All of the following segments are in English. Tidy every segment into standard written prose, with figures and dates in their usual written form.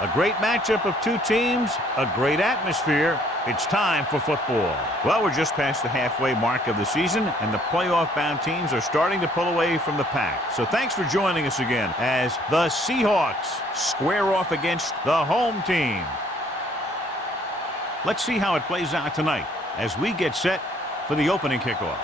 A great matchup of two teams, a great atmosphere. It's time for football. Well, we're just past the halfway mark of the season, and the playoff-bound teams are starting to pull away from the pack. So thanks for joining us again as the Seahawks square off against the home team. Let's see how it plays out tonight as we get set for the opening kickoff.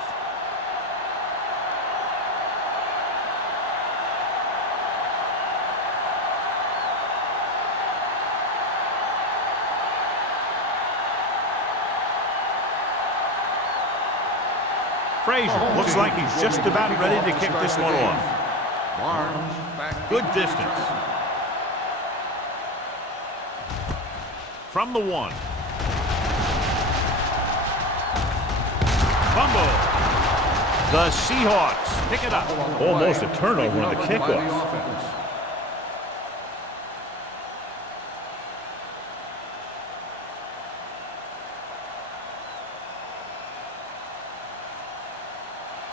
Frazier looks like he's just about ready to kick this one off. Good distance. From the 1. Fumble. The Seahawks pick it up. Almost a turnover on the kickoff.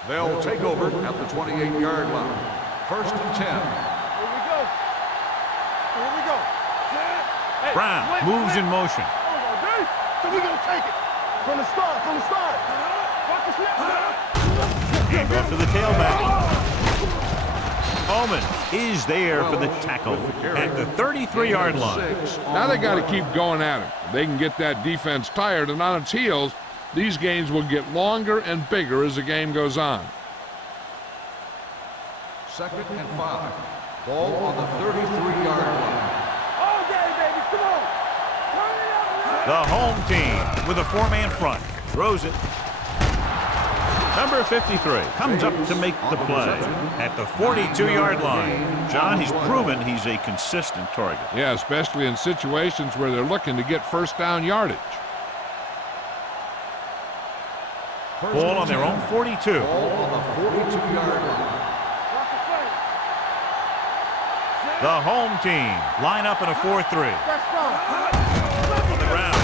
They'll take over at the 28-yard line. 1st and 10. Here we go. Here we go. Hey, Brown moves in motion. So we're going to take it. From the start, Watch the snap. And off to the tailback. Omen is there for the tackle at the 33-yard line. Now they got to keep going at it. If they can get that defense tired and on its heels, these games will get longer and bigger as the game goes on. 2nd and 5. Ball on the 33-yard line. Okay, baby, come on. Turn it up. The home team with a 4-man front. Throws it. Number 53 comes up to make the play at the 42-yard line. John, he's proven he's a consistent target. Yeah, especially in situations where they're looking to get first down yardage. Ball on their own 42. Ball on the 42-yard line. The home team line up in a 4-3. On the ground.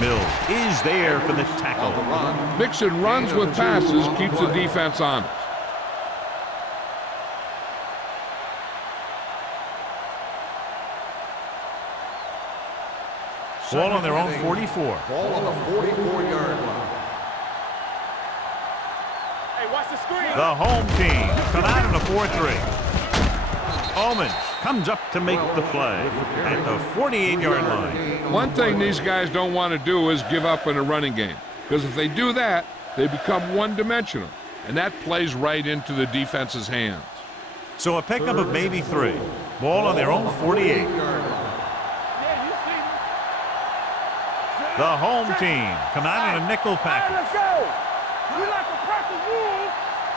Mills is there for the tackle. Mixing runs with passes keeps the defense honest. Ball on their own 44. Ball on the 44-yard line. Watch the screen. The home team come out in a 4-3. Omens comes up to make the play at the 48-yard line. One thing these guys don't want to do is give up in a running game, because if they do that, they become one-dimensional, and that plays right into the defense's hands. So a pickup of maybe 3. Ball on their own 48. The home team come out in a nickel package. Let's go. We like to practice rules.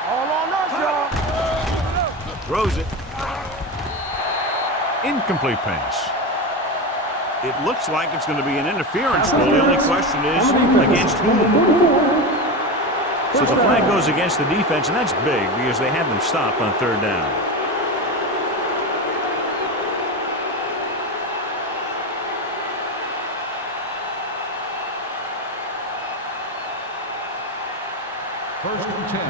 All on us, y'all. Throws it. Incomplete pass. It looks like it's going to be an interference. Well, the only question is against whom? So the flag goes against the defense, and that's big because they had them stopped on 3rd down. First and 10.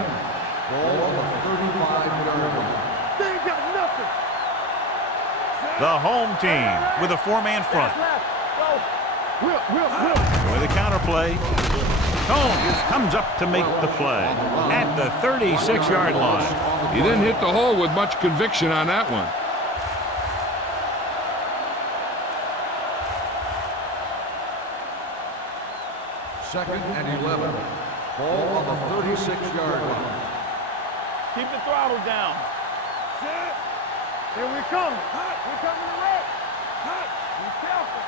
Ball on the 35-yard line. They ain't got nothing. The home team with a 4-man front. Enjoy the counter play. Combs comes up to make the play at the 36-yard line. He didn't hit the hole with much conviction on that one. Second and 11. Ball on the 36-yard line. Keep the throttle down. Here we come. We're coming to red. Be careful.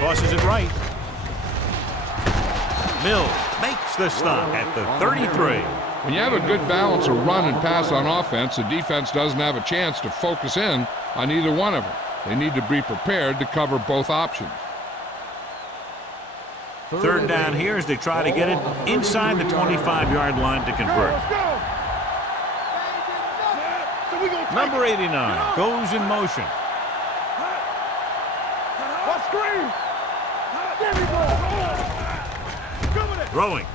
Tosses it right. Mills makes the stop at the 33. When you have a good balance of run and pass on offense, the defense doesn't have a chance to focus in on either one of them. They need to be prepared to cover both options. 3rd down here as they try to get it inside the 25-yard line to convert. Number 89 goes in motion. Throwing.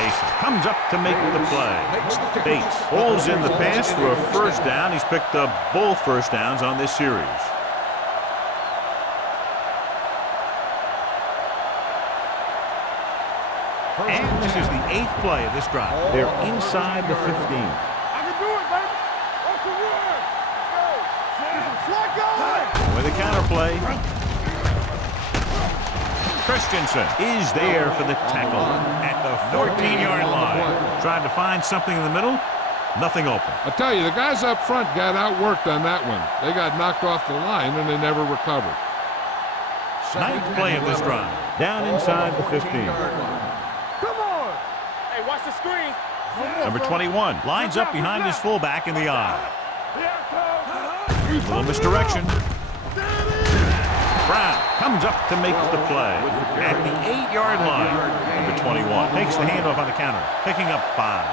Mason comes up to make the play. Bates pulls in the pass for a first down. He's picked up both first downs on this series. And this is the 8th play of this drive. They're inside the 15. I can do it, baby. Off the run. Go. Slot going. With a counter play. Christensen is there for the tackle at the 14-yard line. Trying to find something in the middle. Nothing open. I tell you, the guys up front got outworked on that one. They got knocked off the line and they never recovered. 9th play of this drive. Down inside the 15. Come on. Hey, watch the screen. Number 21 lines up behind his fullback in the eye. A little misdirection. Brown comes up to make the play at the 8-yard line. Number 21 takes the handoff on the counter, picking up 5.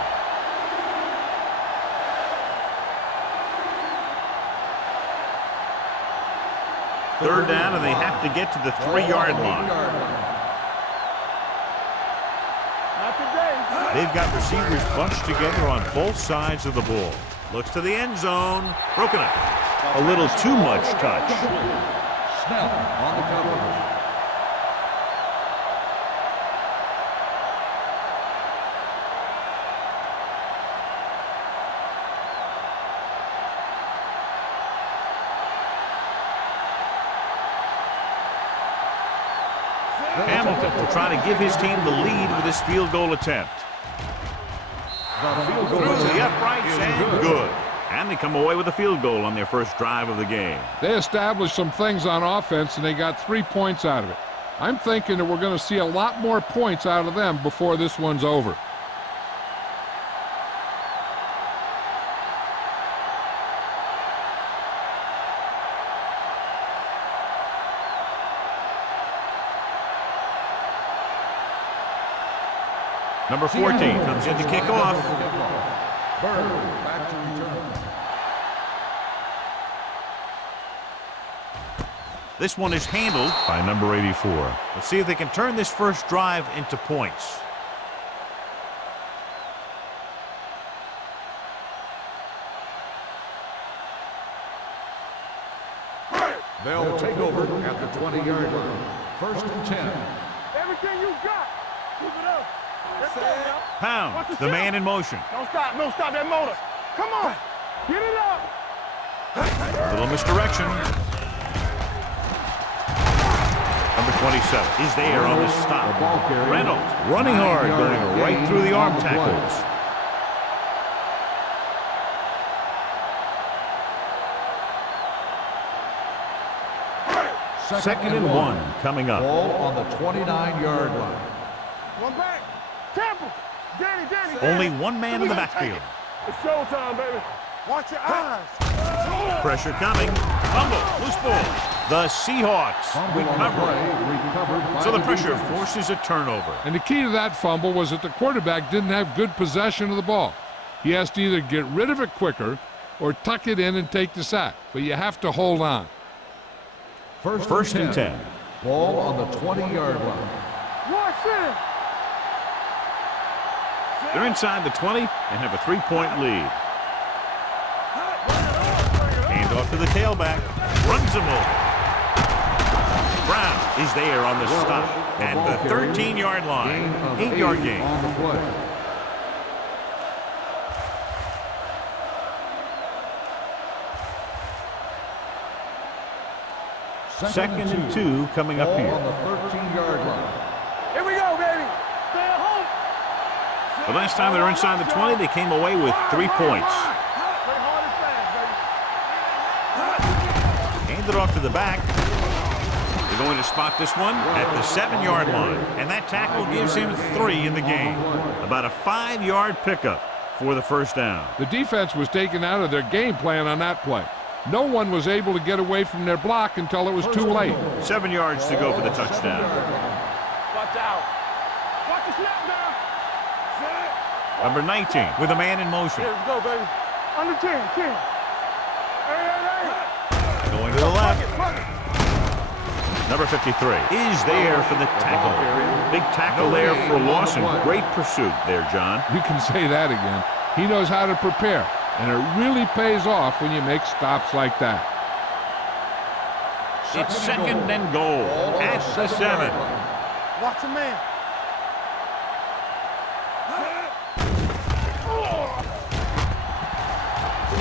Third down, and they have to get to the 3-yard line. Not today. They've got receivers bunched together on both sides of the ball. Looks to the end zone. Broken up. A little too much touch. Snell on the cover. Hamilton will try to give his team the lead with his field goal attempt. Through the uprights and good. And they come away with a field goal on their first drive of the game. They established some things on offense, and they got 3 points out of it. I'm thinking that we're going to see a lot more points out of them before this one's over. Number 14 comes in to kick off. Bird back to return. This one is handled by number 84. Let's see if they can turn this first drive into points. They'll take over at the 20-yard line. First and 10. Everything you got. Keep it up. Let's go now. Pounds, the man in motion. Don't stop. Don't stop that motor. Come on. Get it up. A little misdirection. Number 27 is there on the stop. Reynolds running hard, going right through the arm tackles. Second and 1 coming up. Ball on the 29-yard line. One back. Temple. Danny. Only one man in the backfield. It's showtime, baby. Watch your eyes. Pressure coming. Fumble. Loose ball. The Seahawks recover. So the pressure forces a turnover. And the key to that fumble was that the quarterback didn't have good possession of the ball. He has to either get rid of it quicker or tuck it in and take the sack. But you have to hold on. First and 10. Ball on the 20-yard line. Watch it. They're inside the 20 and have a 3-point lead. Hand off to the tailback. Runs him over. Brown is there on the stop at the 13-yard line. 8-yard gain. On the play. Second and 2 coming up Ball here. on the 13-yard line. Here we go, baby. Stay at home. The last time they were inside the 20, they came away with 3 points. Play hard and fast, baby. Hand it off to the back. They're going to spot this one at the 7-yard line. And that tackle gives him 3 in the game. About a 5-yard pickup for the first down. The defense was taken out of their game plan on that play. No one was able to get away from their block until it was too late. 7 yards to go for the touchdown. Watch out. Watch the snap down. Set. Number 19 with a man in motion. Here we go, baby. Under 10. Hey. Going to the left. Number 53 is there for the tackle. Big tackle there for a loss and great pursuit there, John. You can say that again. He knows how to prepare, and it really pays off when you make stops like that. It's second and goal at the 7. Watch a man.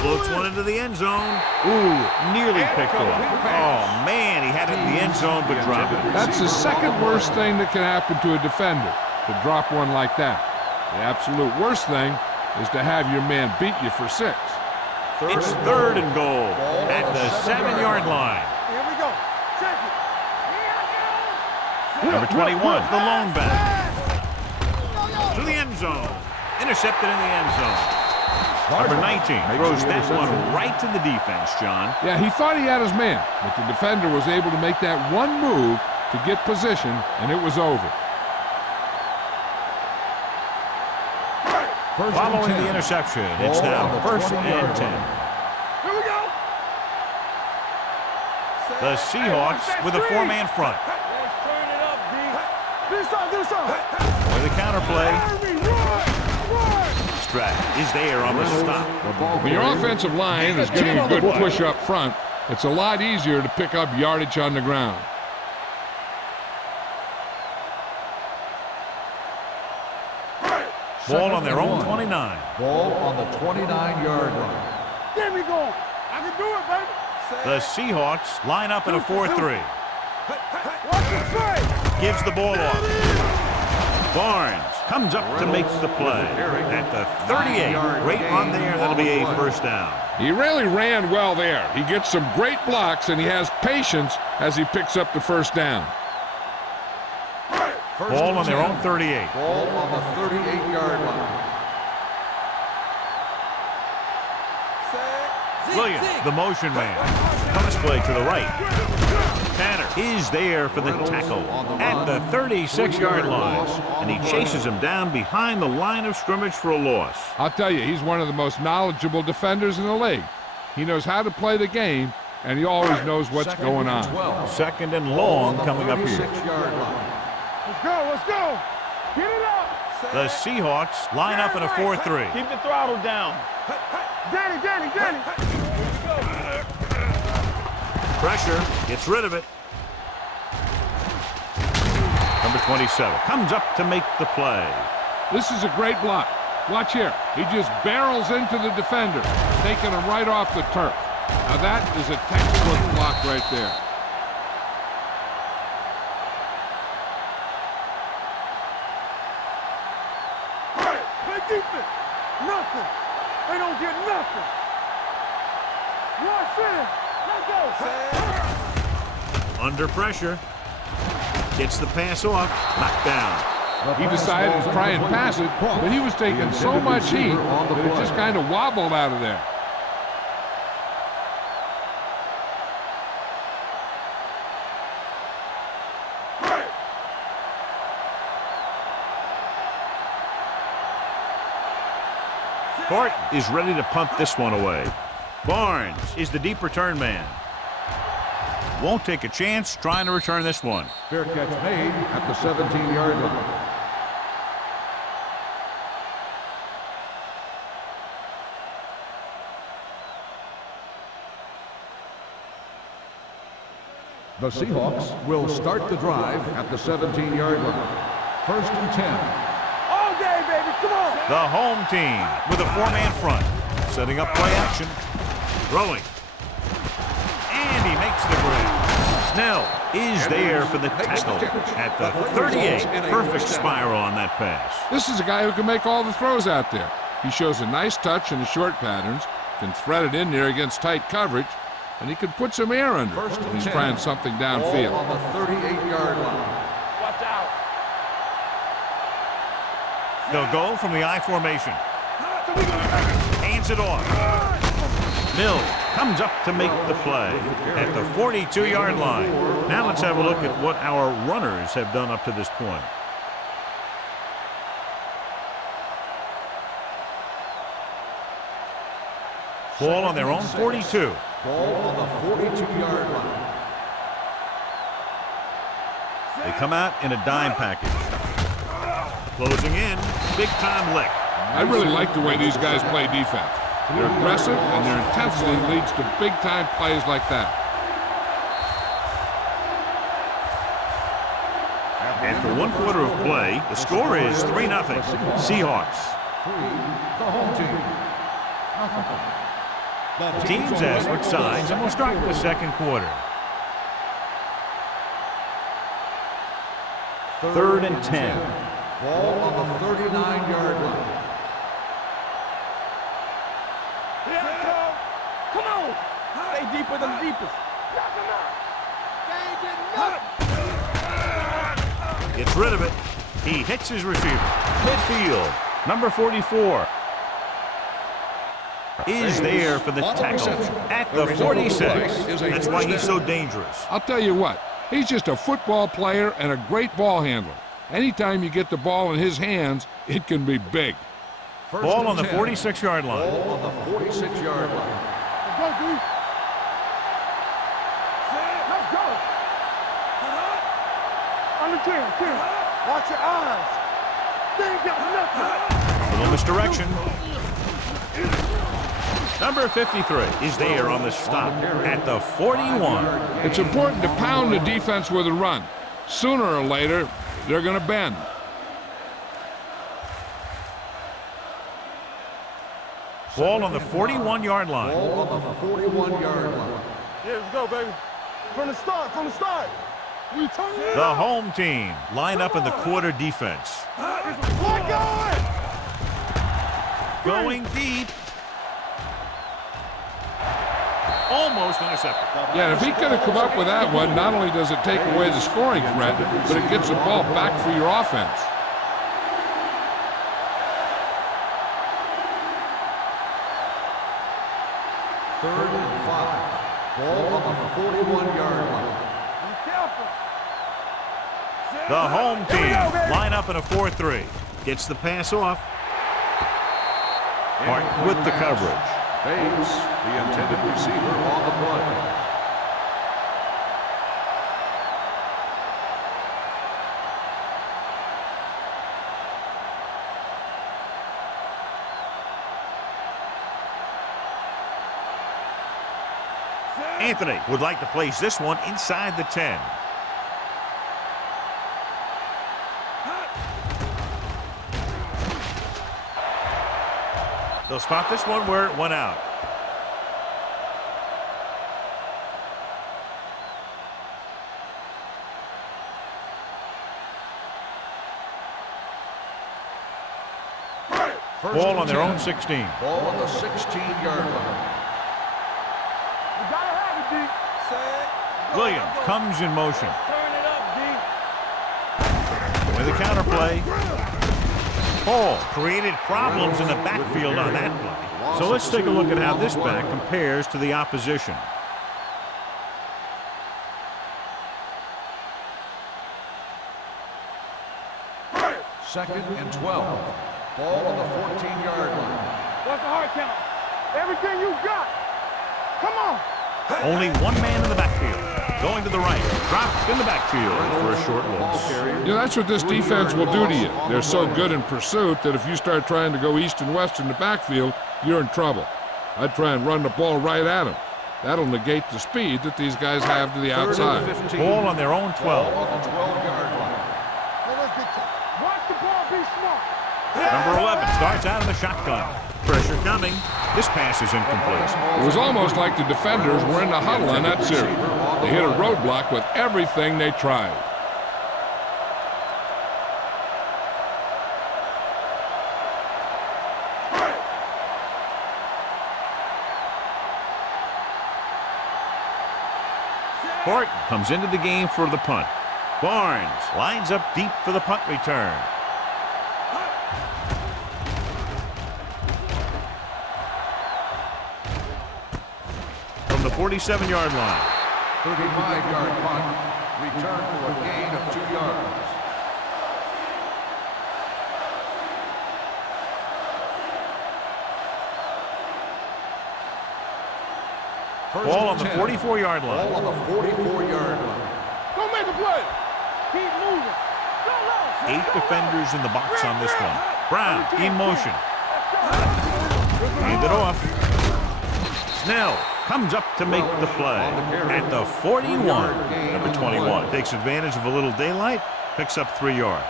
Floats one into the end zone. Ooh, nearly picked off. Oh, man, he had it in the end zone but dropped it. That's the second worst thing that can happen to a defender, to drop one like that. The absolute worst thing is to have your man beat you for 6. It's third and goal at the 7-yard line. Here we go. Check it. Number 21, the lone back. To the end zone. Intercepted in the end zone. Number 19 throws that one right to the defense, John. Yeah, he thought he had his man, but the defender was able to make that one move to get position, and it was over. Following the interception, it's now first and 10. Here we go. The Seahawks with a 4-man front. Let's turn it up, D. Do something. With the counter play, Run. Stratton is there on the stop. When your offensive line is getting a good push up front, it's a lot easier to pick up yardage on the ground. Ball on their own 29. Ball on the 29-yard line. There we go. I can do it, baby. The Seahawks line up in a 4-3. Watch the play. Gives the ball off. Barnes comes up to make the play at the 38. Great run there. That'll be a first down. He really ran well there. He gets some great blocks, and he has patience as he picks up the first down. Ball on their own 38. Ball on the 38-yard line. Williams, the motion man. Pass play to the right. Tanner is there for the tackle at the 36-yard line. And he chases him down behind the line of scrimmage for a loss. I'll tell you, he's one of the most knowledgeable defenders in the league. He knows how to play the game, and he always knows what's going on. 12. Second and long coming up here. 36-yard line. Let's go. Get it up. The Seahawks line up in a 4-3. Keep the throttle down. Danny. Pressure, gets rid of it. Number 27 comes up to make the play. This is a great block. Watch here. He just barrels into the defender, taking him right off the turf. Now that is a textbook block right there. Play defense. Nothing. They don't get nothing. Watch it. Let's go. Under pressure. Gets the pass off. Knocked down. He decided to try and pass it, but he was taking so much heat that it just kind of wobbled out of there. Hart is ready to punt this one away. Barnes is the deep return man. Won't take a chance trying to return this one. Fair catch made at the 17-yard line. The Seahawks will start the drive at the 17-yard line. First and 10. All day, baby. Come on. The home team with a 4-man front. Setting up play action. Throwing. And he makes the grab. Snell is there for the tackle at the 38. Perfect spiral on that pass. This is a guy who can make all the throws out there. He shows a nice touch in the short patterns, can thread it in there against tight coverage, and he can put some air under it when he's trying something downfield. Ball on the 38-yard line. Watch out. They'll go from the I formation. Hands it off. Mills comes up to make the play at the 42-yard line. Now let's have a look at what our runners have done up to this point. Ball on their own 42. Ball on the 42-yard line. They come out in a dime package. Closing in, big-time lick. I really like the way these guys play defense. They're aggressive, and their intensity leads to big-time plays like that. After 1 quarter of play, the score is 3-0. Seahawks. The home team. The teams have switched sides, and we'll start the second quarter. 3rd and 10. Ball on the 39-yard line. Come on. Stay deeper than the deepest. Knock him out. Gets rid of it. He hits his receiver. Midfield. Number 44 is there for the tackle at the 46. That's why he's so dangerous. I'll tell you what, he's just a football player and a great ball handler. Anytime you get the ball in his hands, it can be big. Ball on the 46-yard line. Ball on the 46-yard line. Let's go, dude. Let's go. On the 10. Watch your eyes. They ain't got nothing. Little misdirection. Number 53 is there on the stop at the 41. It's important to pound the defense with a run. Sooner or later, they're going to bend. Ball on the 41-yard line. Ball on the 41-yard line. Yeah, let's go, baby. From the start. We turn it The up. home team line up in the quarter defense. Let Going deep. Almost intercepted. Yeah, if he could have come up with that one, not only does it take away the scoring threat, but it gets the ball back for your offense. Third and 5. Ball on the 41-yard line. Be careful. The home team line up in a 4-3. Gets the pass off. Martin with the coverage. Bates, the intended receiver on the play. Anthony would like to place this one inside the 10. They'll spot this one where it went out. Ball on their own 16. Ball on the 16-yard line. You gotta have it, D. Set. Williams comes in motion. Turn it up, D. With a counterplay. Hall created problems in the backfield on that play. So let's take a look at how this back compares to the opposition. Second and 12. Ball on the 14-yard line. What's the hard count? Everything you got. Come on. Only one man in the backfield. Going to the right. Dropped in the backfield for a short loss. You know, that's what this defense will do to you. They're so good in pursuit that if you start trying to go east and west in the backfield, you're in trouble. I'd try and run the ball right at them. That'll negate the speed that these guys have to the outside. Ball on their own 12. Ball on the 12-yard line. Watch the ball. Be smart. Number 11 starts out in the shotgun. Pressure coming. This pass is incomplete. It was almost like the defenders were in the huddle on that series. They hit a roadblock with everything they tried. Horton comes into the game for the punt. Barnes lines up deep for the punt return. From the 47-yard line. 35-yard punt. Return for a gain of 2 yards. Ball on the 44-yard line. Ball on the 44-yard line. Don't make a play. Keep moving. Go low. 8 defenders in the box on this one. Brown in motion. Hand it off. Snell comes up to make the play at the 41. Number 21 takes advantage of a little daylight, picks up 3 yards.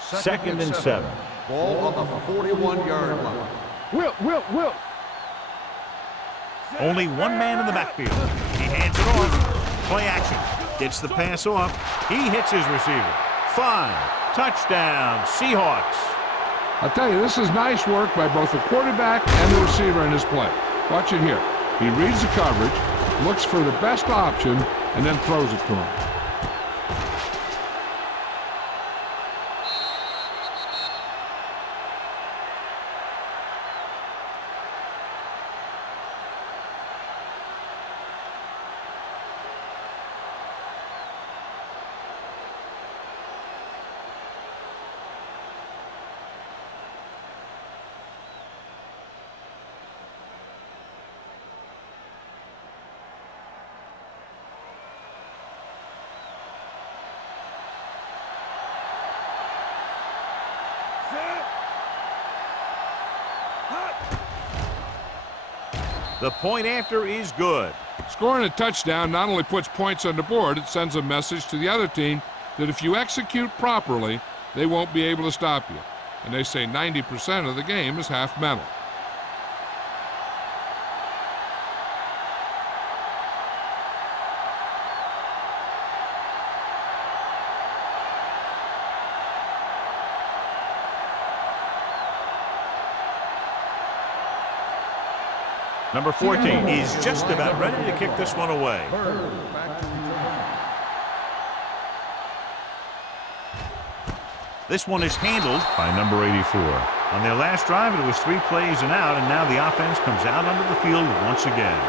Second and 7. Ball on the 41-yard line. Whip. Only one man in the backfield. He hands it off. Play action. Gets the pass off. He hits his receiver. 5. Touchdown, Seahawks. I'll tell you, this is nice work by both the quarterback and the receiver in his play. Watch it here. He reads the coverage, looks for the best option, and then throws it to him. The point after is good. Scoring a touchdown not only puts points on the board, it sends a message to the other team that if you execute properly, they won't be able to stop you. And they say 90% of the game is half mental. Number 14 is just about ready to kick this one away. This one is handled by number 84. On their last drive, it was 3 plays and out, and now the offense comes out onto the field once again.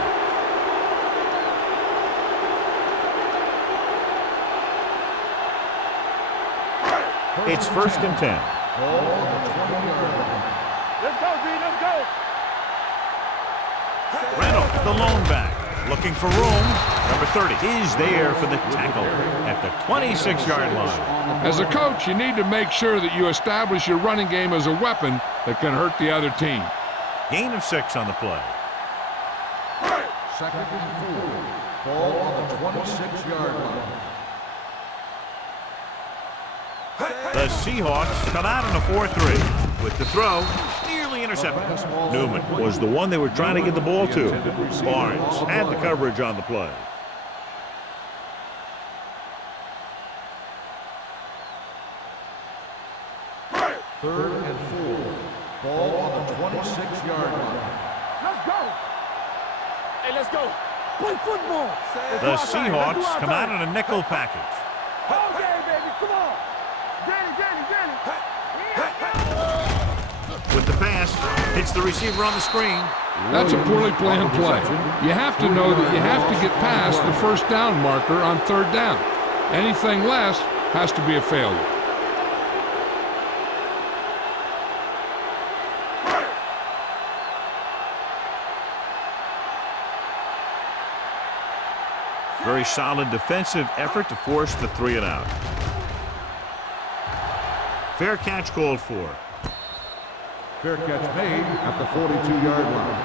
It's 1st and 10. Let's go, B. Let's go. Reynolds, the lone back, looking for room. Number 30 is there for the tackle at the 26-yard line. As a coach, you need to make sure that you establish your running game as a weapon that can hurt the other team. Gain of 6 on the play. Second and 4. Ball on the 26-yard line. The Seahawks come out in a 4-3 with the throw nearly intercepted. Newman was the one they were trying to get the ball to. Barnes had the coverage on the play. Third and 4. Ball on the 26-yard line. Let's go. Hey, let's go. Play football. The Seahawks come out in a nickel package. Whole game, baby. Come on. Danny. With the pass, hits the receiver on the screen. That's a poorly planned play. You have to know that you have to get past the first down marker on 3rd down. Anything less has to be a failure. Very solid defensive effort to force the 3 and out. Fair catch called for. Fair catch made at the 42-yard line.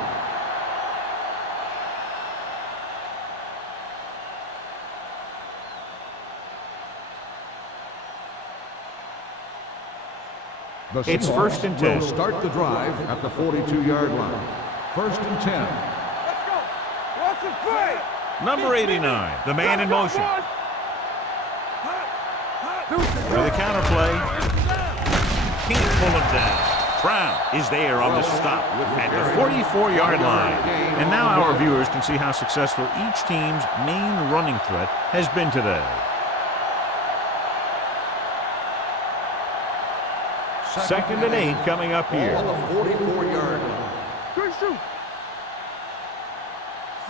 It's 1st and 10. Will start the drive at the 42-yard line. 1st and 10. Let's go. What's the play? Number 89, the man in motion. With a counter play, can't pull him down. Brown is there on the stop at the 44-yard line. And now our viewers can see how successful each team's main running threat has been today. 2nd and 8 coming up here. On the 44-yard line. Good shoot.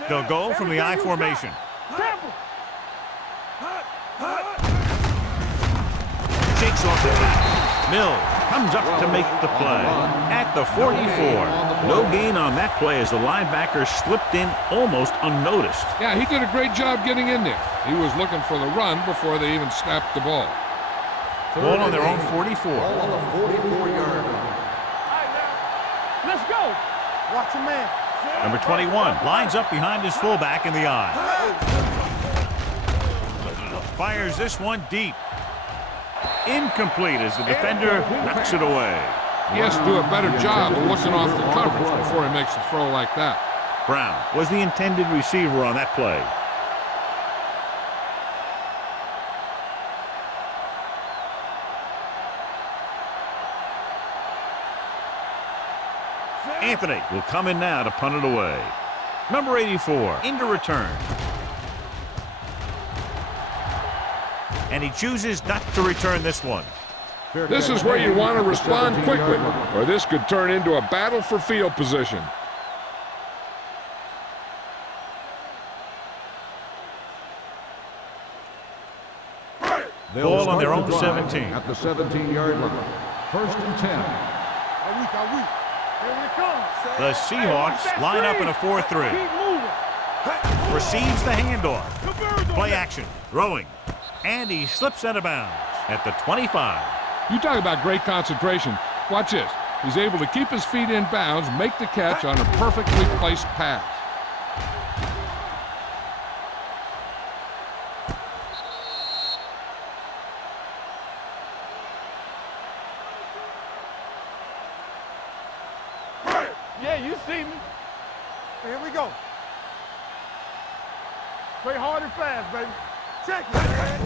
They'll go from the I formation. Shakes off the tackle. Mills comes up to make the play at the 44. No gain on that play as the linebacker slipped in almost unnoticed. Yeah, he did a great job getting in there. He was looking for the run before they even snapped the ball. Ball on their own 44. Ball on the 44-yard line. Let's go. Watch a man. Number 21 lines up behind his fullback in the eye. Fires this one deep. Incomplete as the defender knocks it away. He has to do a better job of looking off the coverage before he makes a throw like that. Brown was the intended receiver on that play. Anthony will come in now to punt it away. Number 84 into return. And he chooses not to return this one. This is where you want to respond quickly, or this could turn into a battle for field position. Ball on their own 17. At the 17-yard line. First and 10. Here we come. The Seahawks line up in a 4-3. Keep moving. Receives the handoff. Play action. Throwing. And he slips out of bounds at the 25. You talk about great concentration. Watch this. He's able to keep his feet in bounds, make the catch on a perfectly placed pass. Yeah, you see me. Here we go. Play hard and fast, baby. Check it.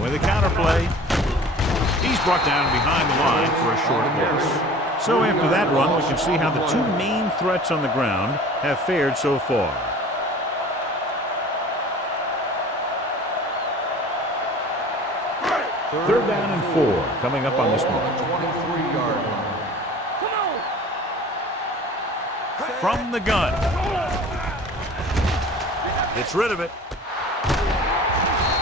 With the counter play. He's brought down behind the line for a short loss. So after that run, we can see how the two main threats on the ground have fared so far. Third down and 4 coming up on this one. 23-yard line. From the gun. Gets rid of it.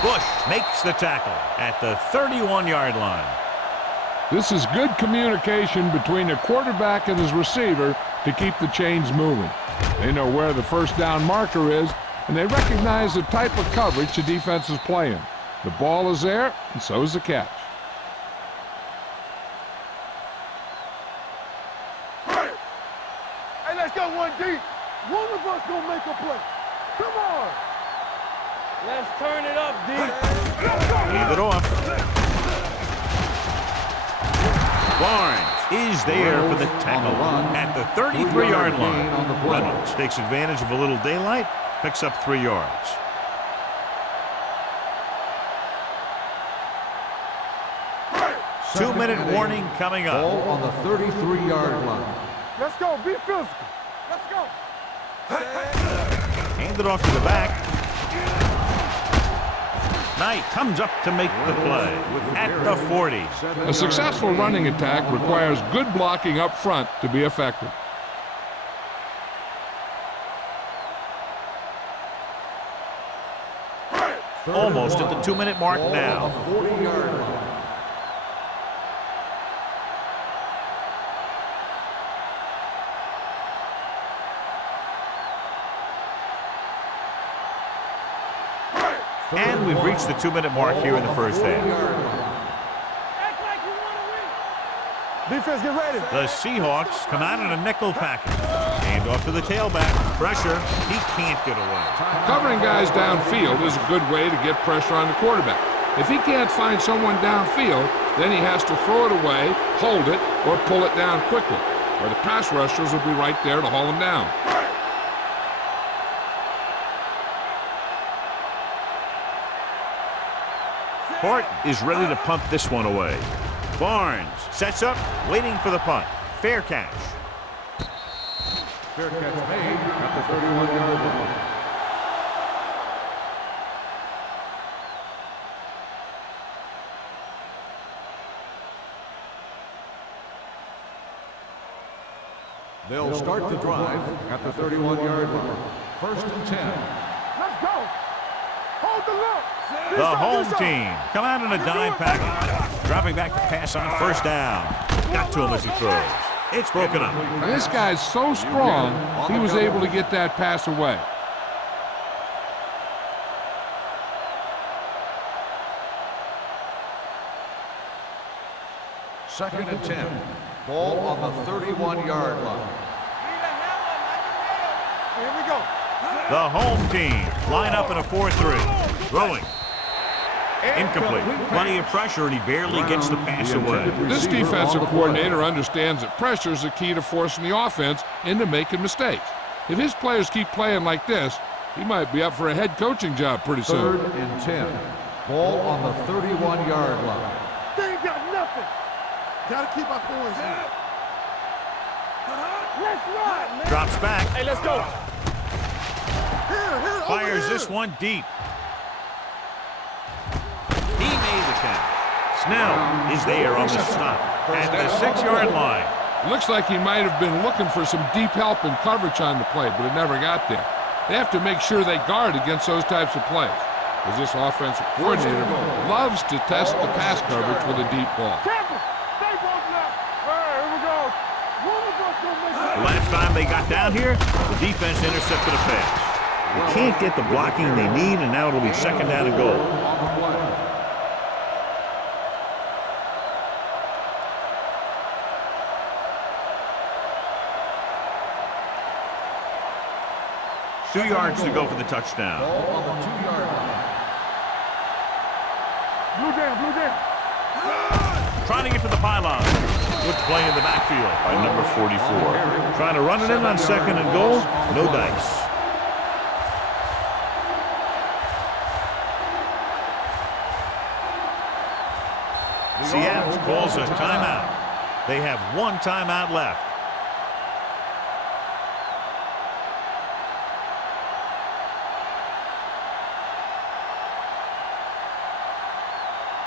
Bush makes the tackle at the 31-yard line. This is good communication between the quarterback and his receiver to keep the chains moving. They know where the first down marker is, and they recognize the type of coverage the defense is playing. The ball is there, and so is the catch. Hey, let's go one deep. One of us gonna make a play. Come on. Let's turn it up, D. Leave it off. Barnes is there for the tackle at the 33-yard line. Reynolds takes advantage of a little daylight, picks up 3 yards. Two-minute warning coming up. Ball on the 33-yard line. Let's go. Be physical. Let's go. Hand it off to the back. Knight comes up to make the play at the 40. A successful running attack requires good blocking up front to be effective. Almost at the 2-minute mark now. 40-yard line. And we've reached the 2-minute mark here in the first half. Act like you want to win. Defense, get ready. The Seahawks come out in a nickel package. Hand off to the tailback. Pressure. He can't get away. Covering guys downfield is a good way to get pressure on the quarterback. If he can't find someone downfield, then he has to throw it away, hold it, or pull it down quickly, where the pass rushers will be right there to haul him down. Horton is ready to punt this one away. Barnes sets up, waiting for the punt. Fair catch. Fair catch made at the 31-yard line. They'll start the drive at the 31-yard line. First and 10. Let's go. Hold the look. The home team come out in a dime package. Dropping back to pass on first down. Got to him as he throws. It's broken up. This guy's so strong, he was able to get that pass away. Second and 10. Ball on the 31-yard line. Here we go. The home team line up in a 4-3. Throwing. Incomplete. Plenty of pressure, and he barely gets the pass away. This defensive coordinator understands that pressure is the key to forcing the offense into making mistakes. If his players keep playing like this, he might be up for a head coaching job pretty soon. Third and 10. Ball on the 31-yard line. They ain't got nothing. Gotta keep our poise in. Let's run, man. Drops back. Hey, let's go. Here, Fires over this here. one deep. He made the catch. Snell is there on the stop at the 6-yard line. Looks like he might have been looking for some deep help and coverage on the play, but it never got there. They have to make sure they guard against those types of plays, as this offensive coordinator loves to test the pass coverage with a deep ball. Careful. Stay close now. All right, here we go. The last time they got down here, the defense intercepted a pass. They can't get the blocking they need, and now it'll be second down and goal. Two yards to go for the touchdown. Ball on the 2-yard line. Blue down. Trying to get to the pylon. Good play in the backfield by number 44. Trying to run it in on second and goal. No dice. Seattle calls a timeout. They have one timeout left.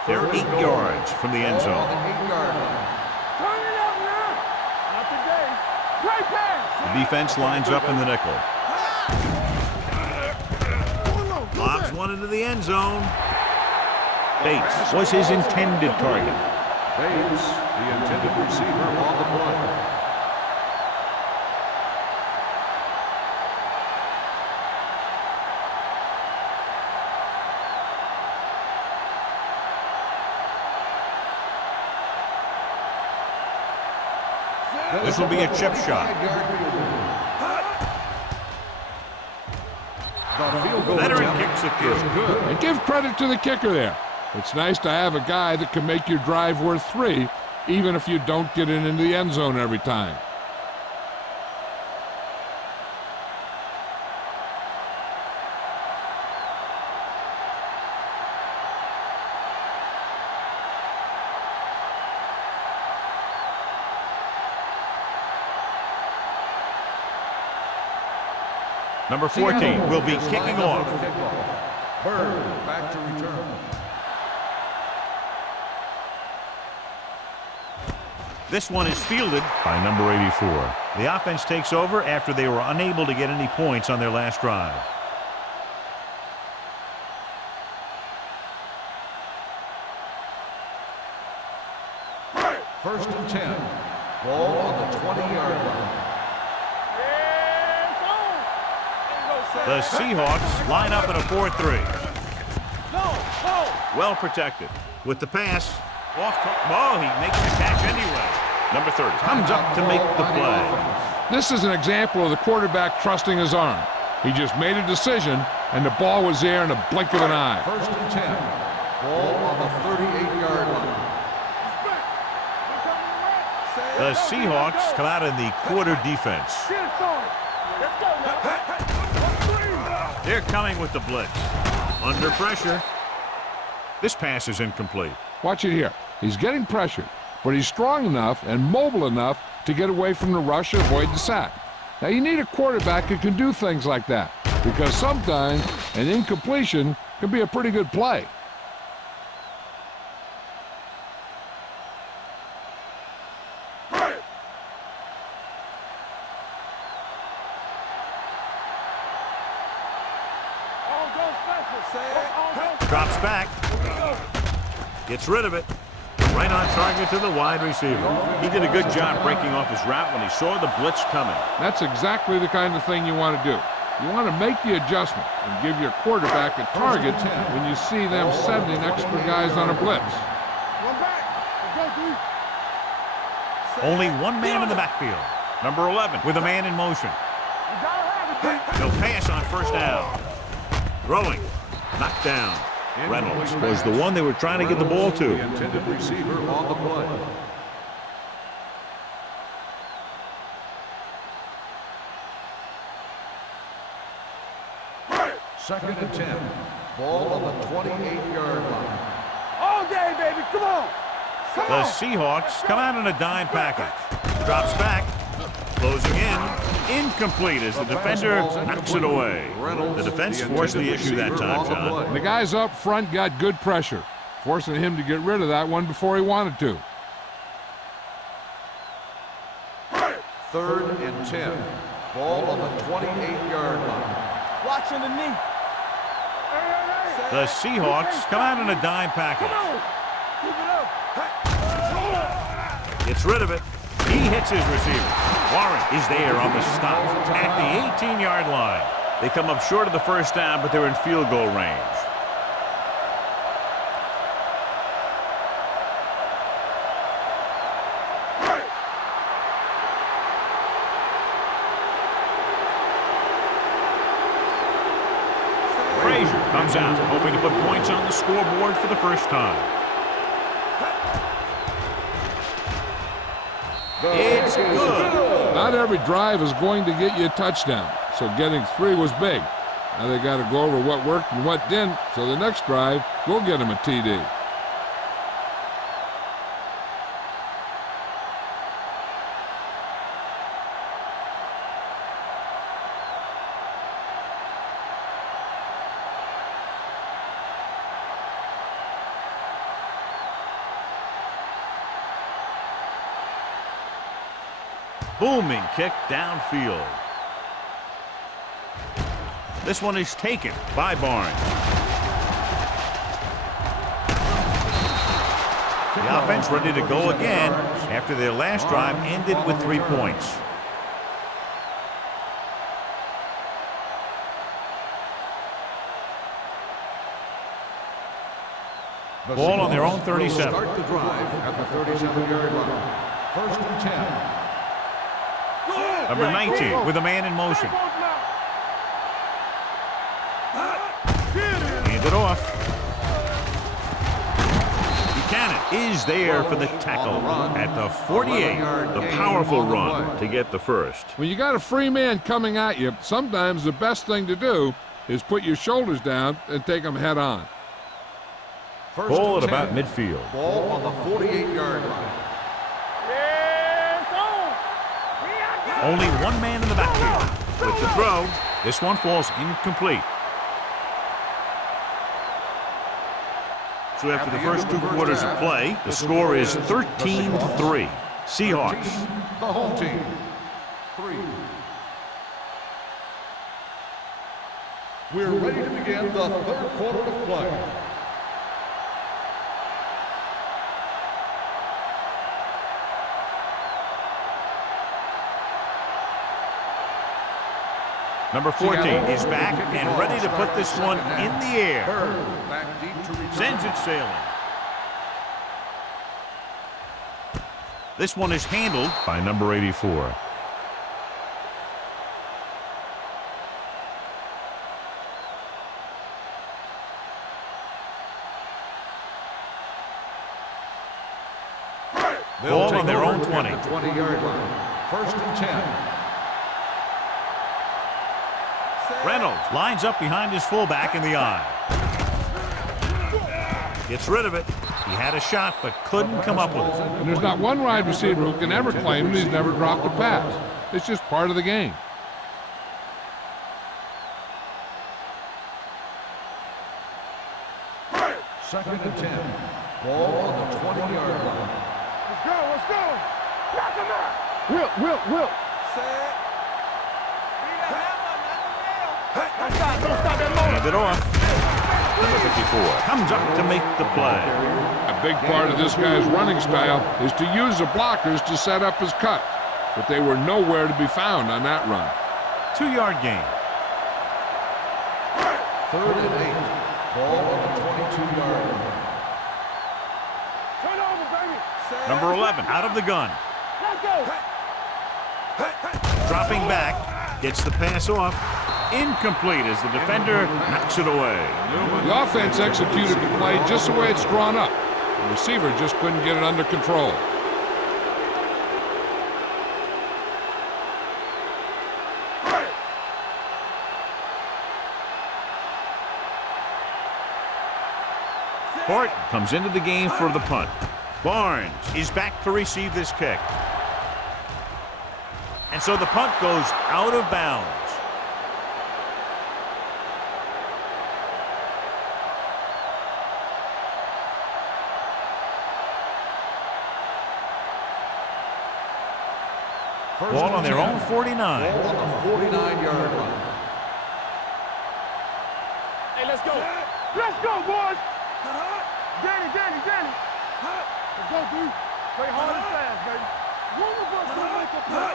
They're 8 yards from the end zone. On the 8-yard line. Turn it up now. Not today. Great pass. The defense lines up in the nickel. Lobs one into the end zone. Bates was his intended target. Bates, the intended receiver on the play. This will be a chip shot. The field goal Veteran attempt kicks it is through. good. And give credit to the kicker there. It's nice to have a guy that can make your drive worth 3, even if you don't get it into the end zone every time. Number 14 will be kicking off. Bird back to return. This one is fielded by number 84. The offense takes over after they were unable to get any points on their last drive. First and 10. Ball on the 20-yard line. The Seahawks line up in a 4-3. Well protected. With the pass, off to, oh, he makes the catch anyway. Number 30 comes up to make the play. This is an example of the quarterback trusting his arm. He just made a decision, and the ball was there in a blink of an eye. First and 10. Ball on the 38-yard line. The Seahawks come out in the quarter defense. They're coming with the blitz. Under pressure. This pass is incomplete. Watch it here. He's getting pressured, but he's strong enough and mobile enough to get away from the rush and avoid the sack. Now, you need a quarterback who can do things like that, because sometimes an incompletion can be a pretty good play. All go special. Say it. Drops back. Gets rid of it. Right on target to the wide receiver. He did a good job breaking off his route when he saw the blitz coming. That's exactly the kind of thing you want to do. You want to make the adjustment and give your quarterback a target when you see them sending extra guys on a blitz. Only one man in the backfield. Number 11 with a man in motion. He'll pass on first down. Throwing. Knocked down. Reynolds was the one they were trying to get the ball to. The intended receiver on the play. Second and 10. Ball on the 28-yard line. All day, baby. Come on. The Seahawks come out in a dime package. Drops back. Closing in. Incomplete as the defender knocks it away. The defense forced the issue that time, John. And the guys up front got good pressure, forcing him to get rid of that one before he wanted to. Third and 10. Ball on the 28-yard line. Watching the knee. The Seahawks come out in a dime package. Gets rid of it. He hits his receiver. Warren is there on the stop at the 18-yard line. They come up short of the first down, but they're in field goal range. Frazier comes out, hoping to put points on the scoreboard for the first time. It's good. Not every drive is going to get you a touchdown, so getting 3 was big. Now they got to go over what worked and what didn't, so the next drive will get him a TD. Booming kick downfield. This one is taken by Barnes. The offense ready to go again after their last drive ended with 3 points. Ball on their own 37. Start the drive at the 37-yard line. First and 10. Number 19 with a man in motion. Handed off. Buchanan is there for the tackle at the 48. The powerful run to get the first. When you got a free man coming at you, sometimes the best thing to do is put your shoulders down and take them head on. Ball at about midfield. Ball on the 48-yard line. Only one man in the backfield. With the throw, this one falls incomplete. So after the first 2 quarters of play, the score is 13-3. Seahawks. The home team. 3. We're ready to begin the third quarter of play. Number 14 is back and ready to put this one in the air. Sends it sailing. This one is handled by number 84. Ball on their own 20. 20-yard line. First and 10. Reynolds lines up behind his fullback in the eye. Gets rid of it. He had a shot, but couldn't come up with it. And there's not one wide receiver who can ever claim that he's never dropped a pass. It's just part of the game. Second and 10. Ball on the 20-yard line. Let's go, let's go. Knock him out. Will. Hand it off. Number 54 comes up to make the play. A big part of this guy's running style is to use the blockers to set up his cut, but they were nowhere to be found on that run. 2-yard gain. 3rd and 8. Ball on the 22-yard line. Turn over, baby. Number 11 out of the gun. Let's go. Dropping back, gets the pass off. Incomplete as the defender knocks it away. The offense executed the play just the way it's drawn up. The receiver just couldn't get it under control. Horton comes into the game for the punt. Barnes is back to receive this kick. And so the punt goes out of bounds. Ball on their own 49. Ball on the 49-yard line. Hey, let's go. Let's go, boys. Danny. Let's go, dude. Play hard and fast, baby. One of us will make a play.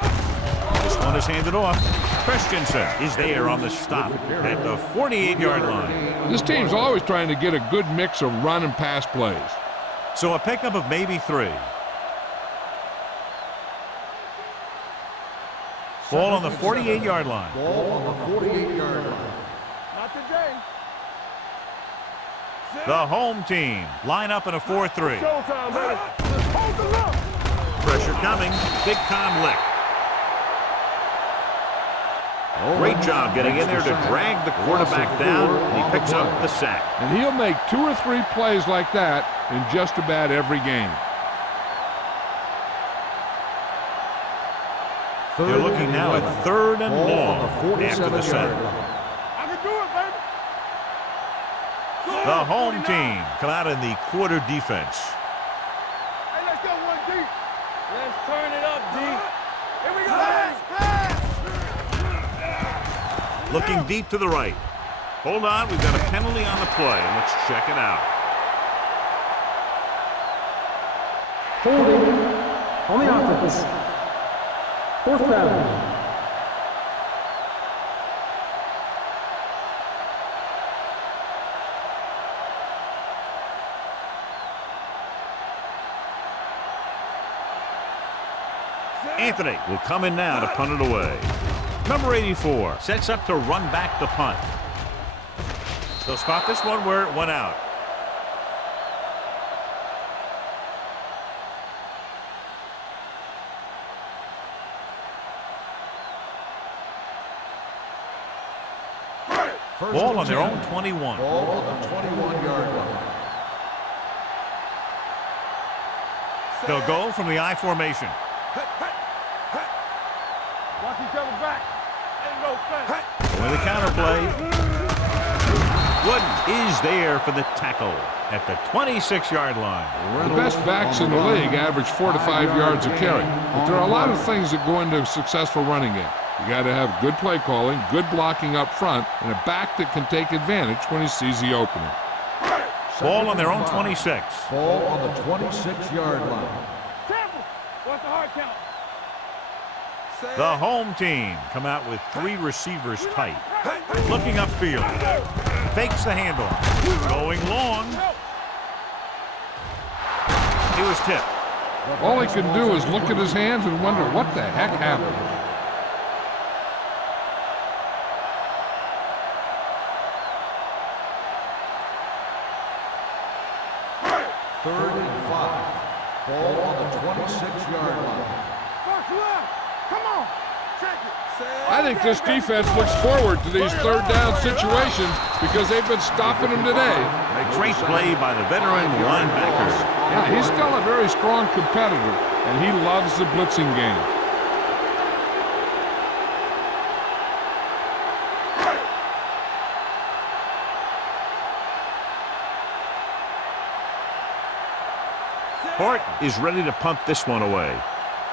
This one is handed off. Christensen is there on the stop at the 48-yard line. This team's always trying to get a good mix of run and pass plays. So a pickup of maybe 3. Ball on the 48-yard line. Ball on the 48-yard line. Not today. The home team line up in a 4-3. Showtime, baby. Hold the look. Pressure coming. Big time lick. Great job getting in there to drag the quarterback down, and he picks up the sack. And he'll make 2 or 3 plays like that in just about every game. They're looking now at 3rd and long after the sack. I can do it, baby. The home team come out in the quarter defense. Hey, let's go one deep. Let's turn it up, D. Here we go. Looking deep to the right. Hold on, we've got a penalty on the play. Let's check it out. Holding on the offense. 4th down. Anthony will come in now to punt it away. Number 84 sets up to run back the punt. They'll spot this one where it went out. Ball on their own 21. Ball on the 21-yard line. They'll go from the I formation. Watch each other back. Ain't no thing. With the counterplay. Wooden is there for the tackle at the 26-yard line. The best backs in the league average 4 to 5 yards a carry. But there are a lot of things that go into a successful running game. You got to have good play calling, good blocking up front, and a back that can take advantage when he sees the opening. Ball on their own 26. Ball on the 26-yard line. Careful. What's the hard count? The home team come out with 3 receivers tight. Looking upfield. Fakes the handle. Going long. He was tipped. All he can do is look at his hands and wonder what the heck happened. Third and 5. Ball on the 26-yard line. First left. Come on. Check it. I think this defense looks forward to these 3rd down situations because they've been stopping them today. Great play by the veteran linebacker. Yeah, he's still a very strong competitor, and he loves the blitzing game. Horton is ready to punt this one away.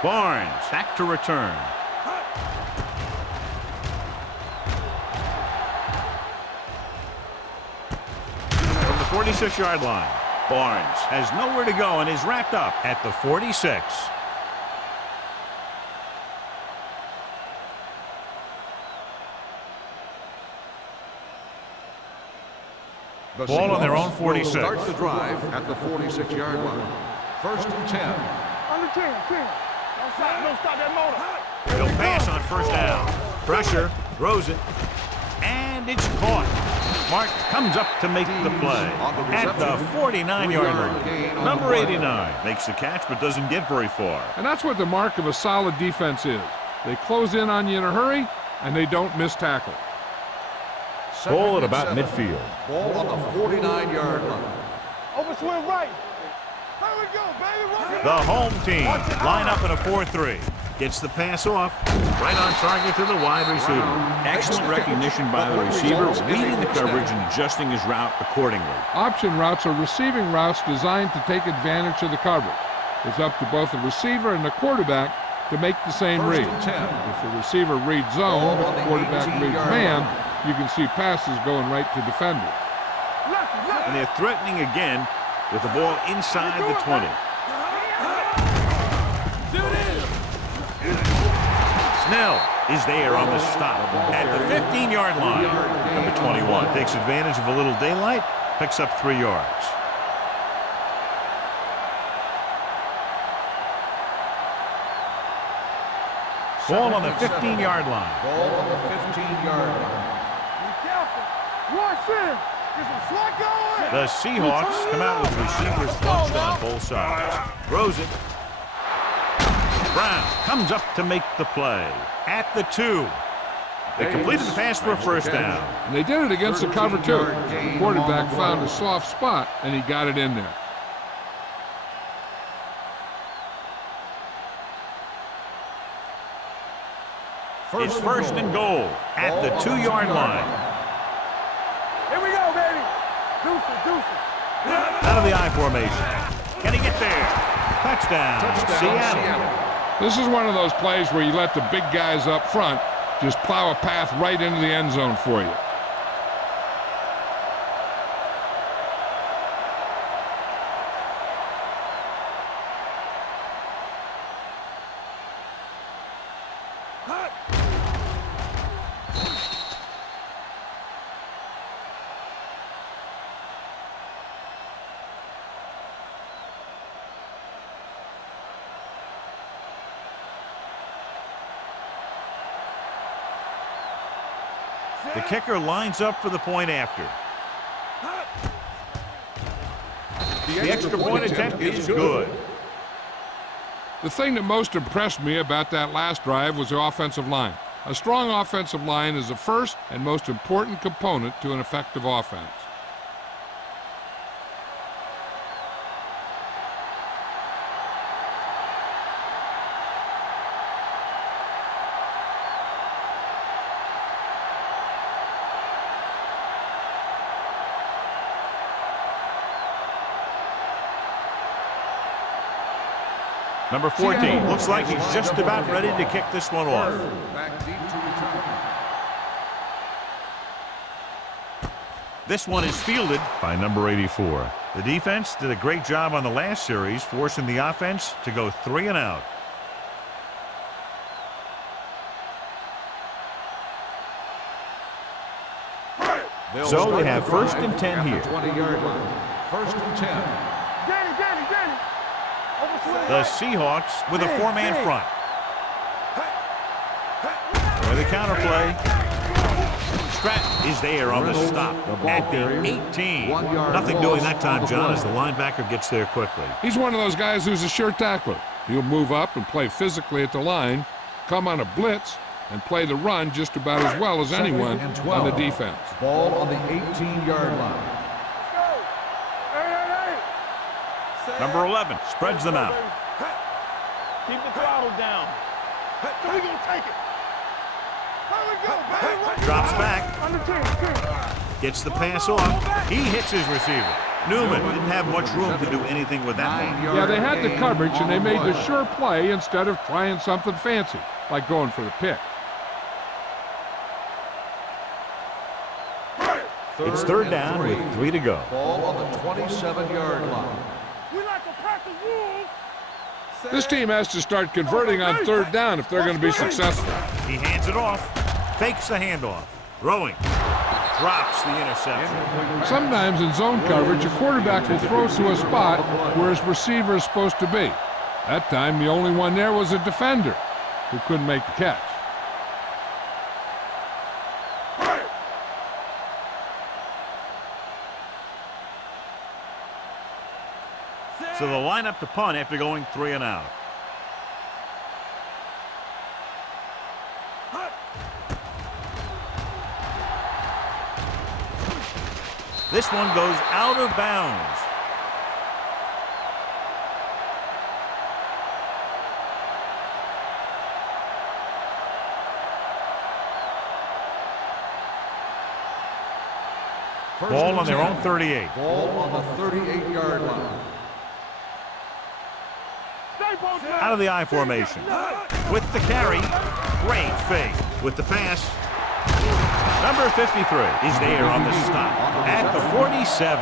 Barnes back to return. 46-yard line. Barnes has nowhere to go and is wrapped up at the 46. The Ball on their own Seahawks 46. will start the drive at the 46-yard line. First and 10. Under 10, 10. Don't stop that motor. He'll pass on first down. Pressure, throws it, and it's caught. Mark comes up to make the play at the 49-yard line. Number 89 makes the catch but doesn't get very far. And that's what the mark of a solid defense is. They close in on you in a hurry, and they don't miss tackle. Ball at about midfield. Ball on the 49-yard line. Overswing right. Here we go, baby. The home team line up in a 4-3. Gets the pass off, right on target to the wide receiver. Excellent recognition by the receiver, reading the coverage and adjusting his route accordingly. Option routes are receiving routes designed to take advantage of the coverage. It's up to both the receiver and the quarterback to make the same read. If the receiver reads zone, but the quarterback reads man, you can see passes going right to defenders. And they're threatening again with the ball inside the 20. Snell is there on the stop at the 15-yard line. Number 21 takes advantage of a little daylight, picks up 3 yards. Ball on the 15-yard line. Ball on the 15-yard line. Be careful. Rush in. Get some slack going. The Seahawks come out with receivers bunched on both sides. Throws it. Brown comes up to make the play at the 2. They completed the pass for a first down. And they did it against the cover, too. The quarterback found a soft spot, and he got it in there. It's first and goal at the 2-yard line. Here we go, baby. Deuce it. Out of the I formation. Can he get there? Touchdown, Seattle. This is one of those plays where you let the big guys up front just plow a path right into the end zone for you. The kicker lines up for the point after. The extra point attempt is good. The thing that most impressed me about that last drive was the offensive line. A strong offensive line is the first and most important component to an effective offense. Number 14 looks like he's just about ready to kick this one off. Back deep to return. This one is fielded by number 84. The defense did a great job on the last series, forcing the offense to go 3 and out. So they have first and 10 here. 20-yard line. First and 10. Danny. The Seahawks with a 4-man front. For the counterplay. Stratton is there on the stop at the 18. Nothing doing that time, John, as the linebacker gets there quickly. He's one of those guys who's a sure tackler. He'll move up and play physically at the line, come on a blitz, and play the run just about as well as anyone on the defense. Ball on the 18-yard line. Number 11 spreads them out. Keep the throttle down. So we gonna take it. Here we go, baby. Drops back. Under 10. Gets the pass off. He hits his receiver. Newman didn't have much room to do anything with that one. Yeah, they had the coverage, and they made the sure play instead of trying something fancy, like going for the pick. It's third down with 3 to go. Ball on the 27-yard line. We like to practice rules. This team has to start converting on third down if they're going to be successful. He hands it off, fakes the handoff, throwing, drops the interception. Sometimes in zone coverage, a quarterback will throw to a spot where his receiver is supposed to be. That time, the only one there was a defender who couldn't make the catch. So they'll line up to punt after going 3 and out. This one goes out of bounds. Ball on their own 38. Ball on the 38-yard line. Out of the I formation. With the carry, great fake. With the pass, number 53 is there on the stop at the 47.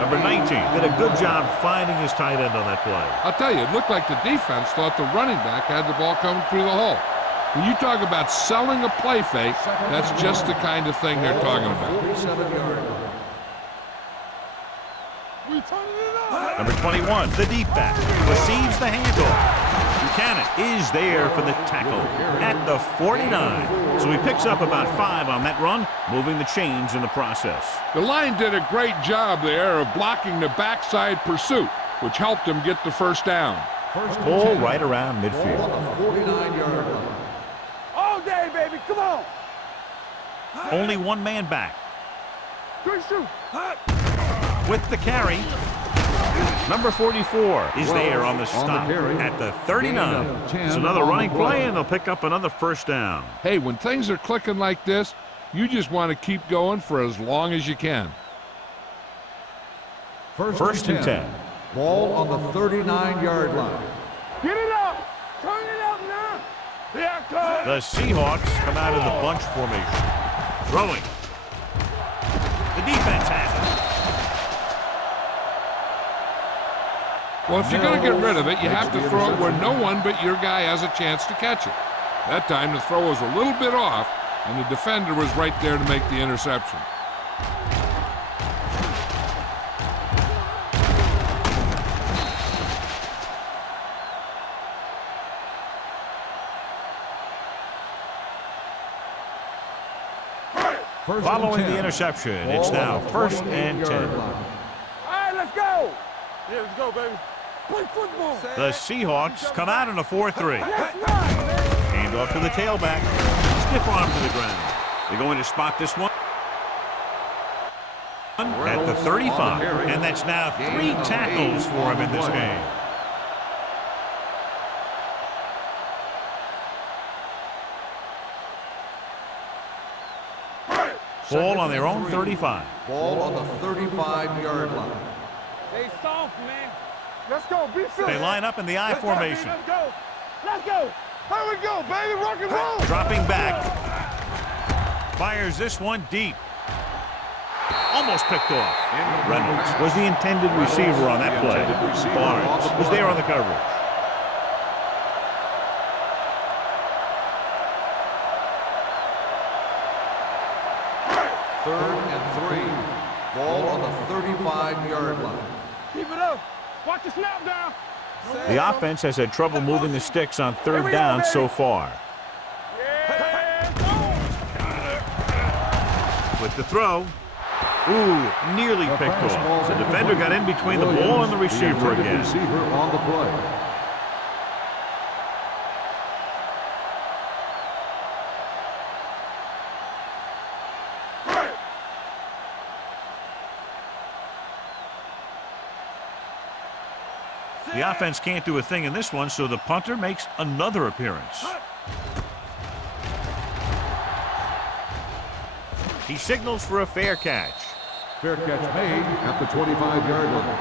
Number 19 did a good job finding his tight end on that play. I'll tell you, it looked like the defense thought the running back had the ball coming through the hole. When you talk about selling a play fake, that's just the kind of thing they're talking about. 47-yard line. We turning it up. Number 21, the deep back, receives the handoff. Buchanan is there for the tackle at the 49. So he picks up about 5 on that run, moving the chains in the process. The line did a great job there of blocking the backside pursuit, which helped them get the first down. Ball right around Ball midfield. on the 49-yard line. All day, baby. Come on. Only one man back. Good shoot. With the carry, number 44 is there on the stop at the 39. It's another running play, and they'll pick up another first down. Hey, when things are clicking like this, you just want to keep going for as long as you can. First and 10. Ball on the 39-yard line. Get it up. Turn it up now. Here I come. The Seahawks come out in the bunch formation. Throwing. The defense has it. Well, if you're going to get rid of it, you have to throw it where no one but your guy has a chance to catch it. That time, the throw was a little bit off, and the defender was right there to make the interception. Following the interception, it's now first and 10. All right, let's go. Yeah, let's go, baby. Play football. The Seahawks come out in a 4-3. That's right. Hand off to the tailback. Stiff arm to the ground. They're going to spot this one at the 35. And that's now 3 tackles for him in this game. Ball on their own 35. Ball on the 35-yard line. Stay soft, man. Let's go. Be fit. They line up in the I formation. Let's go. Let's go. Here we go, baby. Rock and roll. Dropping back. Fires this one deep. Almost picked off. Reynolds was the intended receiver on that play. Barnes was there on the coverage. Third and 3. Ball on the 35-yard line. Keep it up. Watch the snap down. The offense has had trouble moving the sticks on third down so far. With the throw. Ooh, nearly picked off. The defender got in between the ball and the receiver again. Receiver on the play. The offense can't do a thing in this one, so the punter makes another appearance. He signals for a fair catch. Fair catch made at the 25-yard line.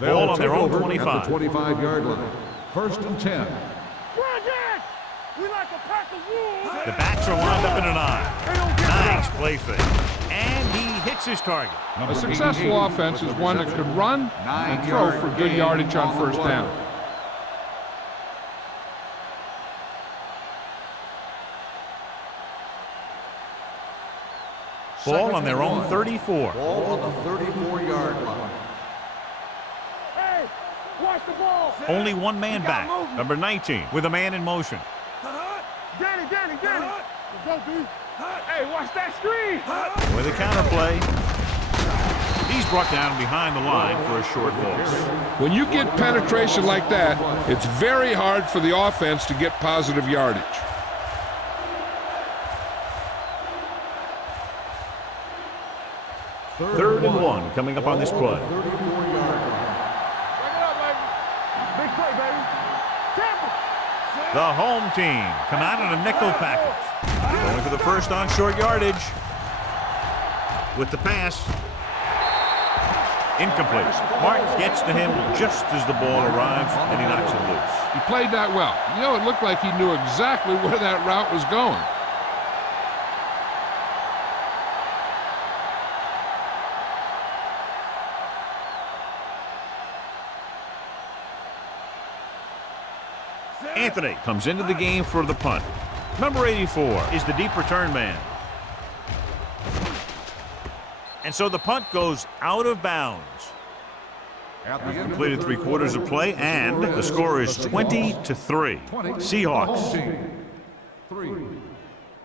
Ball on their own take over 25. At the 25-yard line. First and 10. We like a pack of wolves. The backs are lined up in a 9. Nice play fake. And he hits his target. A successful offense is one that could run and throw for good yardage on first down. Ball on their own 34. Ball on the 34-yard line. Hey, watch the ball. Only one man back. Number 19 with a man in motion. Danny. Let's go, dude. Hey, watch that screen. With a counter play. He's brought down behind the line for a short loss. When you get penetration like that, it's very hard for the offense to get positive yardage. Third and 1 coming up on this play. 34-yard line. Bring it up, baby. Big play, baby. Tampa. The home team come out in a nickel package. Going for the first on short yardage. With the pass. Incomplete. Mark gets to him just as the ball arrives, and he knocks it loose. He played that well. You know, it looked like he knew exactly where that route was going. Anthony comes into the game for the punt. Number 84 is the deep return man. And so the punt goes out of bounds. Completed 3/4 of play, and the score is 20-3. Seahawks.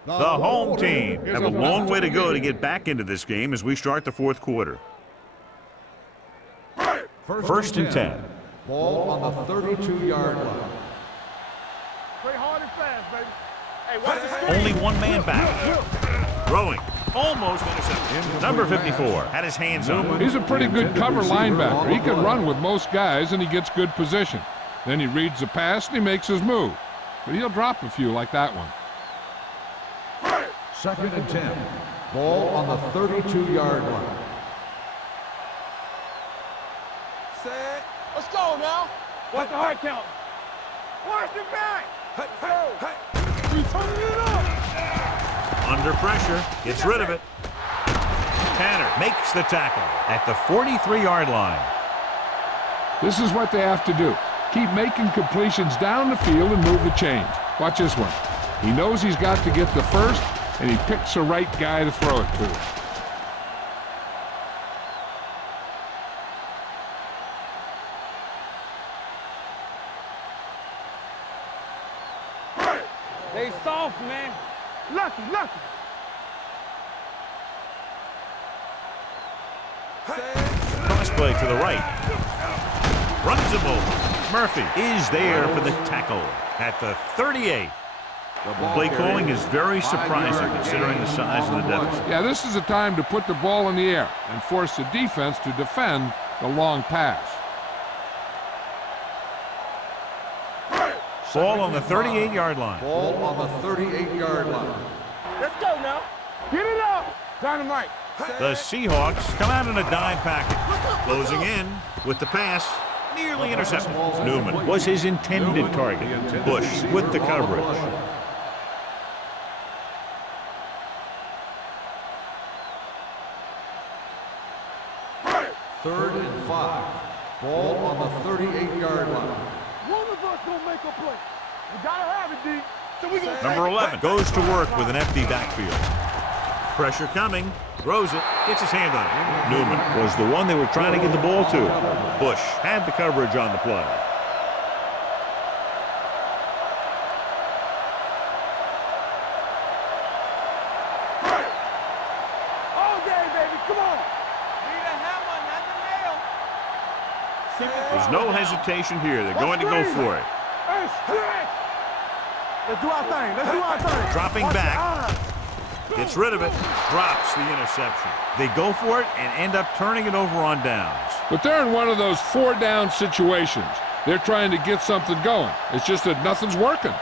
The home team have a long way to go to get back into this game as we start the fourth quarter. First and 10. Ball on the 32-yard line. Play hard and fast, baby. Hey, watch the screen. Only one man back. Throwing. Almost intercepted. Number 54 had his hands on. He's a pretty good cover linebacker. He can run with most guys, and he gets good position. Then he reads the pass, and he makes his move. But he'll drop a few like that one. Second and 10. Ball on the 32-yard line. Set. Let's go now. Watch the hard count. Watch the back. We turning it up. Under pressure, gets rid of it. Tanner makes the tackle at the 43-yard line. This is what they have to do. Keep making completions down the field and move the chains. Watch this one. He knows he's got to get the first, and he picks the right guy to throw it to. They soft, man. Lucky. Cross play to the right. Runs him over. Murphy is there for the tackle at the 38. The play calling is very surprising considering the size of the deficit. Yeah, this is a time to put the ball in the air and force the defense to defend the long pass. Ball on the 38-yard line. Ball on the 38-yard line. Let's go now. Get it up. Dynamite. The Seahawks come out in a dime package. Closing in with the pass. Nearly intercepted. Newman was his intended target. Bush with the coverage. Third and 5. Ball on the 38-yard line. One of us gonna make a play. We gotta have it, D. So we gonna Number 11 goes to work with an empty backfield. Pressure coming. Throws it. Gets his hand on it. Newman was the one they were trying to get the ball to. Bush had the coverage on the play. all day, baby. Come on. Need a hammer, not the nail. There's no hesitation here. They're going to go for it. Hey, stretch. Let's do our thing. Dropping Watch back. your eyes. Gets rid of it. Drops the interception. They go for it and end up turning it over on downs. But they're in one of those 4-down situations. They're trying to get something going. It's just that nothing's working.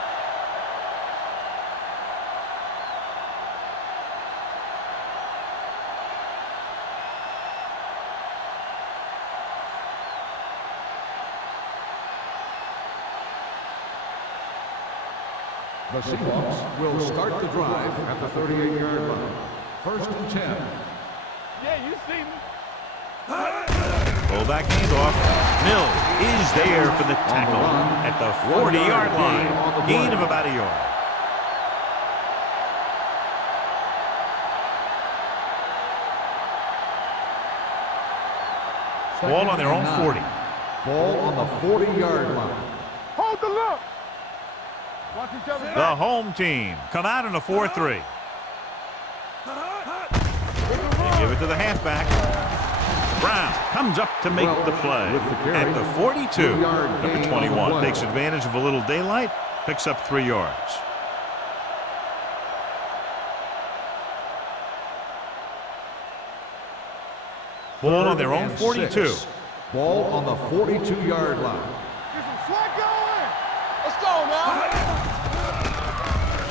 The Seahawks will start the drive at the 38-yard line. 1st and 10. Yeah, you see me. Fullback handoff. Mill is there for the tackle at the 40-yard line. Gain of about a yard. Ball on their own 40. Ball on the 40-yard line. Hold the look. Watch each other The back. home team come out in a 4-3. They give it to the halfback. Brown comes up to make the play at the 42. Number 21 takes advantage of a little daylight, picks up 3 yards. Ball on their own 42. Ball on the 42-yard line. Get some slack going. Let's go now.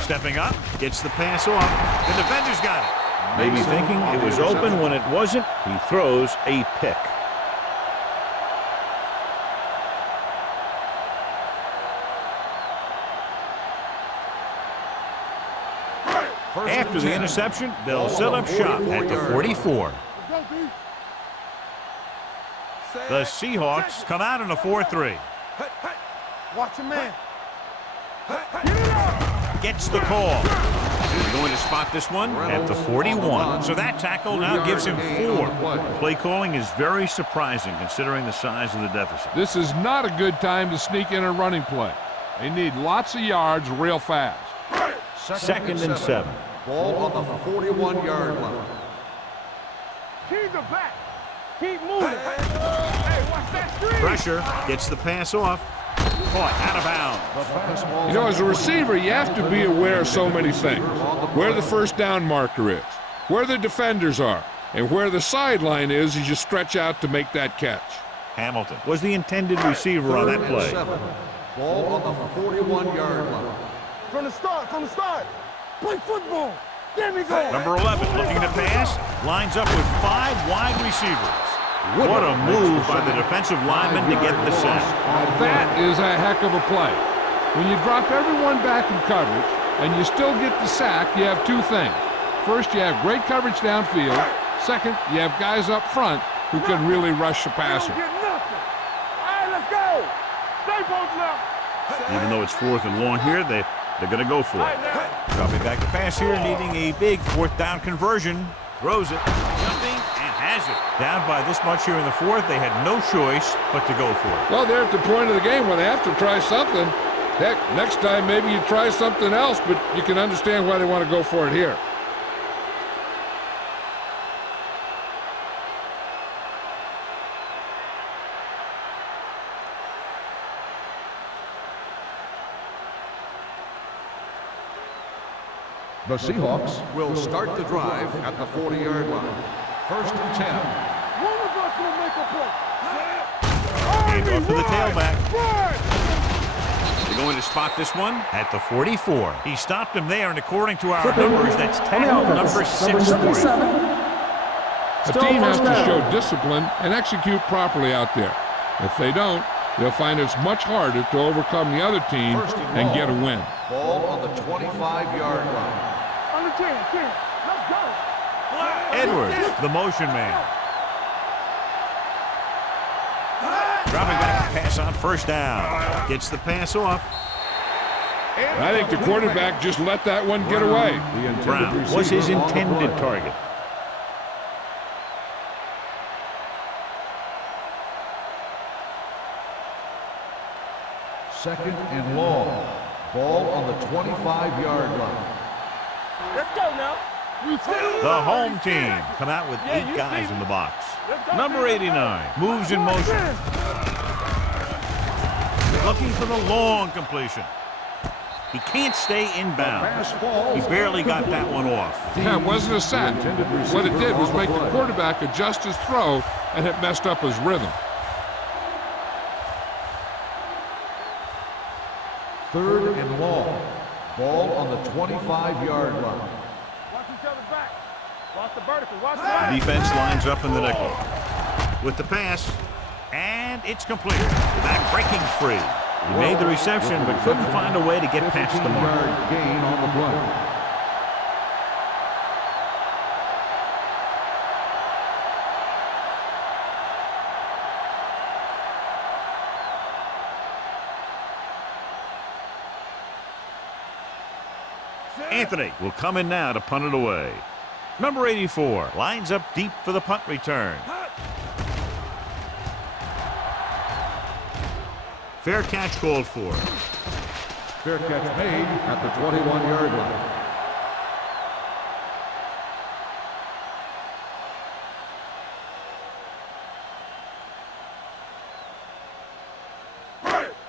Stepping up, gets the pass off. The defender's got it. Maybe thinking it was open when it wasn't. He throws a pick. After the interception, they'll set up shop at the 44. Let's go, D. The Seahawks come out in a 4-3. Watch your man. Get it up. Gets the call. They're going to spot this one at the 41. So that tackle now gives him 4. Play calling is very surprising considering the size of the deficit. This is not a good time to sneak in a running play. They need lots of yards real fast. 2nd and 7. Ball on the 41-yard line. Keep the back. Keep moving. Hey, watch that screen. Pressure, gets the pass off. Caught out of bounds. You know, as a receiver, you have to be aware of so many things. Where the first down marker is, where the defenders are, and where the sideline is as you stretch out to make that catch. Hamilton was the intended receiver on that 3rd and play. 7. Ball on the 41-yard line. From the start. Play football. There we go. Number 11 looking to pass, lines up with 5 wide receivers. What a move by the defensive lineman to get the sack. That is a heck of a play. When you drop everyone back in coverage and you still get the sack, you have 2 things. First, you have great coverage downfield. Second, you have guys up front who can really rush the passer. Don't get nothing. All right, let's go. Stay both left. Even though it's 4th and long here, they're going to go for it. Dropping back to pass here, needing a big 4th down conversion. Throws it, jumping, and has it. Down by this much here in the 4th, they had no choice but to go for it. Well, they're at the point of the game where they have to try something. Heck, next time maybe you try something else, but you can understand why they want to go for it here. The Seahawks will start the drive at the 40-yard line. 1st and 10. One of us will make a play. Hand off to the tailback. Run. They're going to spot this one at the 44. He stopped him there, and according to our Flipping numbers, that's on the tackle offense. number 6 Number for him. 77. A Still team has first to down. show discipline and execute properly out there. If they don't, they'll find it's much harder to overcome the other team and get a win. Ball on the 25-yard line. On the 10. Let's go. Edwards, the motion man. Dropping back to pass on 1st down. Gets the pass off. I think the quarterback just let that one get away. Brown was his intended target. Second and long. Ball on the 25-yard line. Let's go now. The home team come out with 8 guys in the box. Number 89 moves in motion. Looking for the long completion. He can't stay inbound. He barely got that one off. Yeah, it wasn't a sack. What it did was make the quarterback adjust his throw, and it messed up his rhythm. 3rd and long. Ball on the 25-yard line. Watch each other back. Watch the vertical. Watch the Defense lines up in the nickel. With the pass, and it's complete. Back breaking free. He made the reception but couldn't find a way to get past the mark. 15-yard gain on the play. Anthony will come in now to punt it away. Number 84 lines up deep for the punt return. Fair catch called for. Fair catch made at the 21-yard line.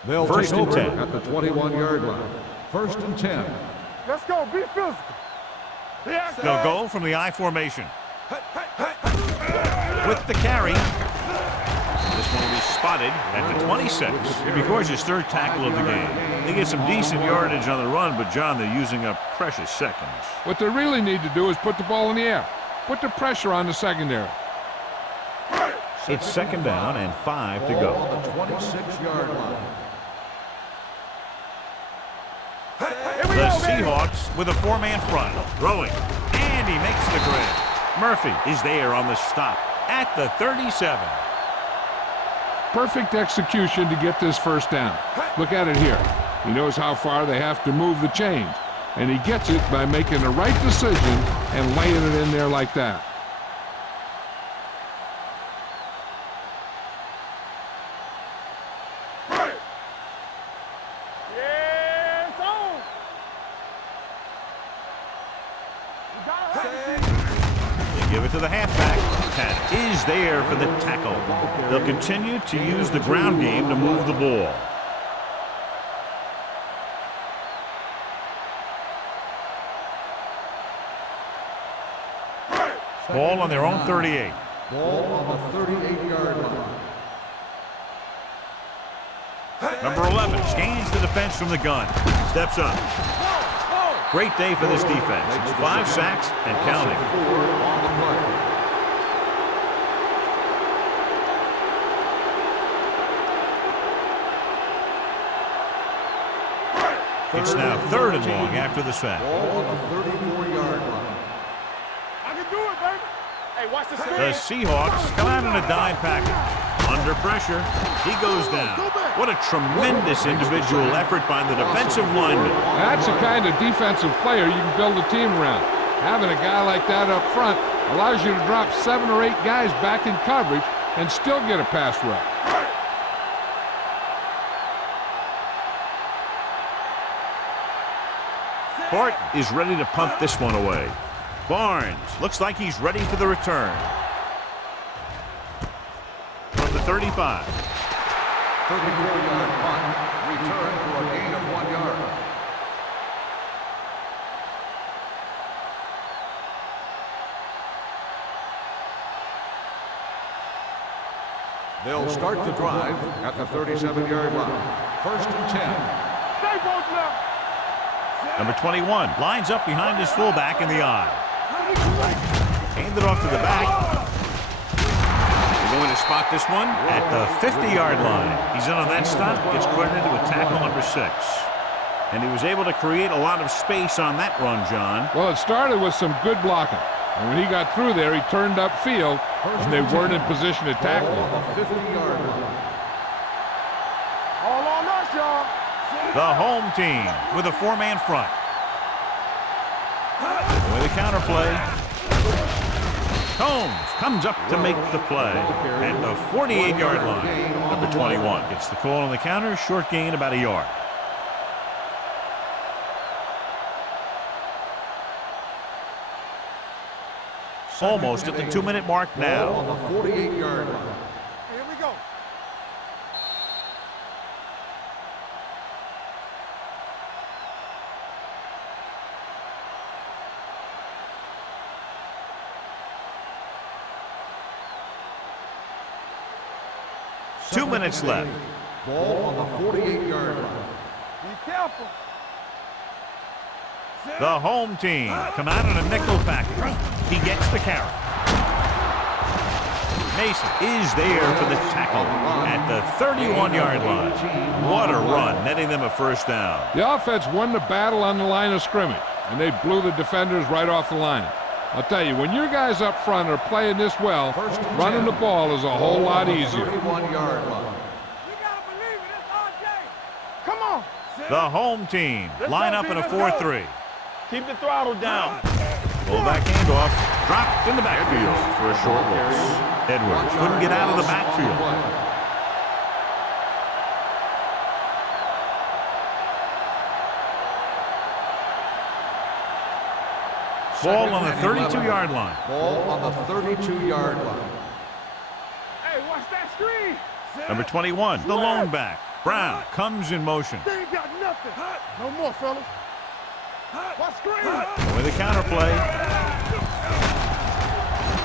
They'll First take and over 10. at the 21-yard line. First and 10. Let's go. Be physical. They'll go from the I formation. With the carry. This one will be spotted at the 26. It records his third tackle of the game. They get some decent yardage on the run, but, John, they're using up precious seconds. What they really need to do is put the ball in the air. Put the pressure on the secondary. It's second down and 5 to go. On the 26-yard line. The Seahawks with a four-man front. Throwing. And he makes the grab. Murphy is there on the stop at the 37. Perfect execution to get this first down. Look at it here. He knows how far they have to move the chains, and he gets it by making the right decision and laying it in there like that. Give it to the halfback. Pat is there for the tackle. They'll continue to use the ground game to move the ball. Ball on their own 38. Ball on the 38-yard line. Number 11 gains the defense from the gun. Steps up. Great day for this defense. It's 5 sacks and counting. 4 on the play. It's now 3rd and long after the sack. Ball on the 34-yard line. I can do it, baby. Hey, watch the screen. The Seahawks come out in a dime package. Under pressure, he goes down. What a tremendous individual effort by the defensive lineman. That's the kind of defensive player you can build a team around. Having a guy like that up front allows you to drop 7 or 8 guys back in coverage and still get a pass rush. Bart is ready to punt this one away. Barnes looks like he's ready for the return. From the 35. 34-yard punt. Return for a gain of 1 yard. They'll start the drive at the 37-yard line. First and 10. Stay both left. Number 21 lines up behind his fullback in the I. Hand it off to the back. They're going to spot this one at the 50-yard line. He's in on that stop, gets credited with tackle number 6. And he was able to create a lot of space on that run, John. Well, it started with some good blocking. And when he got through there, he turned upfield, and they weren't in position to tackle him. On the 50-yard line. All on us, y'all. The home team with a four-man front. With a counterplay. Combs comes up to make the play at the 48-yard line. Number 21 gets the call on the counter. Short gain about a yard. Almost at the 2-minute mark now. On the 48-yard line. Here we go. Two minutes left. Ball on the 48-yard line. Be careful. The home team come out in a nickel package. He gets the carry. Mason is there for the tackle at the 31-yard line. What a run, netting them a first down. The offense won the battle on the line of scrimmage, and they blew the defenders right off the line. I'll tell you, when your guys up front are playing this well, running the ball is a whole lot easier. 31-yard line. Come on. The home team line up in a 4-3. Keep the throttle down. Fullback handoff, dropped in the backfield for a short loss. Edwards couldn't get out of the backfield. Ball on the 32-yard line. Ball on the 32-yard line. Hey, watch that screen. Number 21, the lone back. Brown comes in motion. They ain't got nothing. No more, fellas. Watch screen. With a counterplay.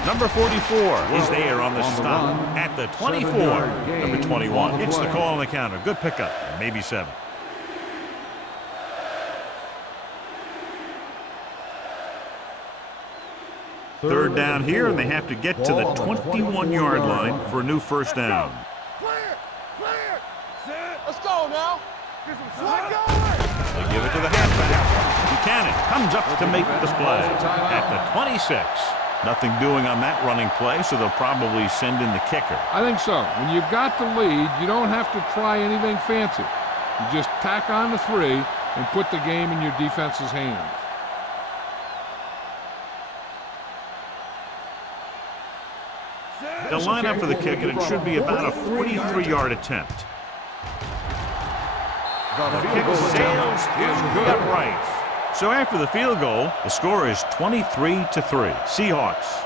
Number 44 is there on the stop at the 24. Number 21 hits the call on the counter. Good pickup, maybe 7. Third down here, and they have to get to the 21-yard line for a new first down. Clear. Let's go now. Get some swing going. They give it to the halfback. Buchanan comes up to make the play at the 26. Nothing doing on that running play, so they'll probably send in the kicker. I think so. When you've got the lead, you don't have to try anything fancy. You just tack on the 3 and put the game in your defense's hands. They'll line up for the kick, and it should be about a 43-yard attempt. The kick sails through the uprights. So after the field goal, the score is 23-3. Seahawks.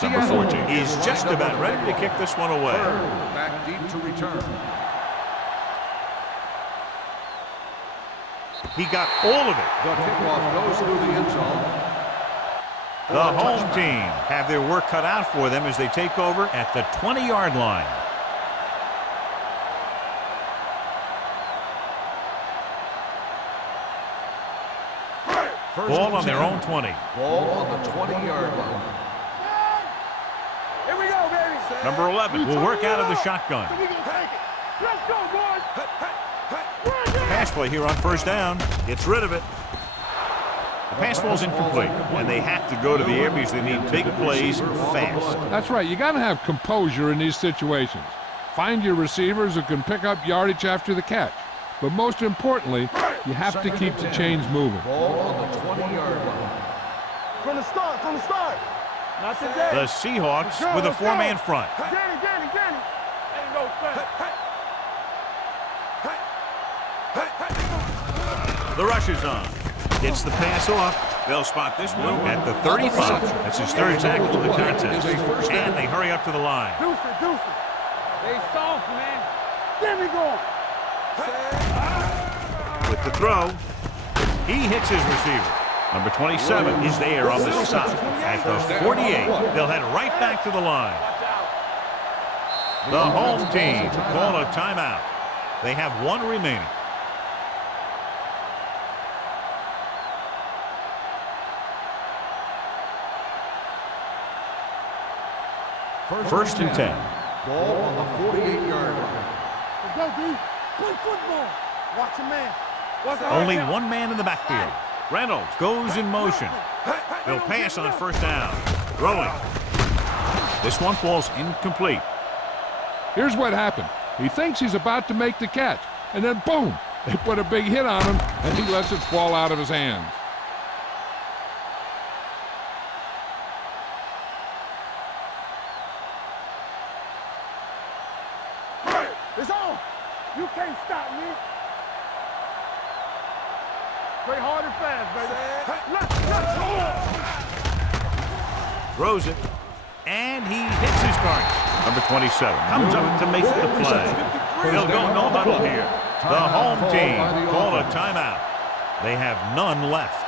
Number 14 is just about ready to kick this one away. Back deep to return. He got all of it. The kickoff goes through the end zone. The home team have their work cut out for them as they take over at the 20-yard line. Ball on their own 20. Ball on the 20-yard line. Here we go, baby. Number 11 will work out of the shotgun. We gonna take it. Let's go, boys. Pass play here on first down. Gets rid of it. The pass ball's incomplete, and they have to go to the air because they need big plays fast. That's right. You got to have composure in these situations. Find your receivers who can pick up yardage after the catch. But most importantly, you have to keep the chains moving. Ball on the 20-yard line. From the start. Not today. The Seahawks with a 4-man front. Danny. Ain't no thing. The rush is on. Gets the pass off. They'll spot this one at the 35. That's his third tackle of the contest. And they hurry up to the line. Deuce it. They soft, man. There we go. With the throw, he hits his receiver. Number 27 is there on the stop. At the 48, they'll head right back to the line. The home team call a timeout. They have 1 remaining. First and 10. Ball on the 48-yard line. Let's go, D. Play football. Watch a man. Only 1 man in the backfield. Reynolds goes in motion. They'll pass on first down. Throwing. This one falls incomplete. Here's what happened. He thinks he's about to make the catch, and then boom, they put a big hit on him, and he lets it fall out of his hands. It's on. You can't stop me. Play hard and fast, baby. Throws it. And he hits his target. Number 27 comes up to make the play. They'll go no huddle here. The home team call a timeout. They have none left.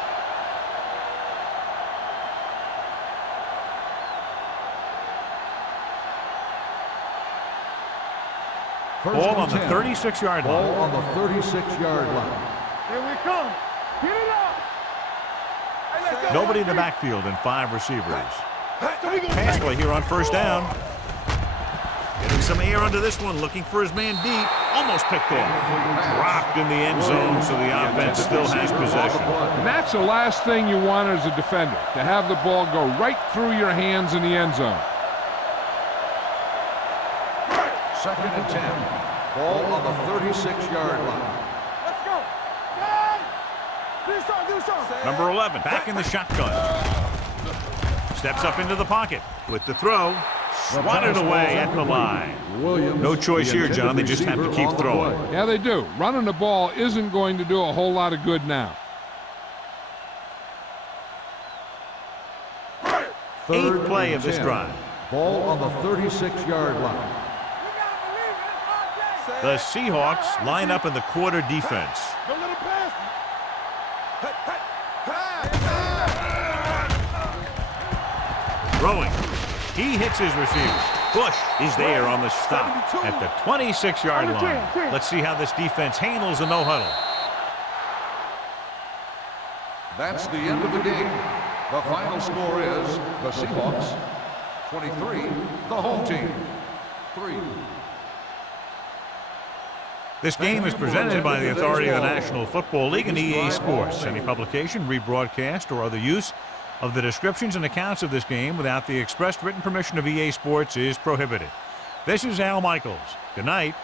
First Ball and on the 10. 36-yard line. Ball on the 36-yard line. Here we come. Get it up. Hey, let's go. Nobody in the backfield and 5 receivers. So we gonna Pass take play here on first down. Getting some air under this one, looking for his man deep. Almost picked off. Dropped in the end zone, so the offense still has possession. And that's the last thing you want as a defender, to have the ball go right through your hands in the end zone. Second and 10. Ball on the 36-yard line. Let's go. Hey. Do something. Number 11, back in the shotgun. Steps up into the pocket with the throw. Swatted away at the line. Williams, No choice here, John. They just have to keep throwing. Yeah, they do. Running the ball isn't going to do a whole lot of good now. Eighth play of this drive. Ball on the 36-yard line. The Seahawks line up in the quarter defense. Don't let him pass. Throwing. He hits his receiver. Bush is there on the stop at the 26-yard line. Let's see how this defense handles the no-huddle. That's the end of the game. The final score is the Seahawks 23, the home team 3. This game is presented by the authority of the National Football League and EA Sports. Any publication, rebroadcast, or other use of the descriptions and accounts of this game without the expressed written permission of EA Sports is prohibited. This is Al Michaels. Good night.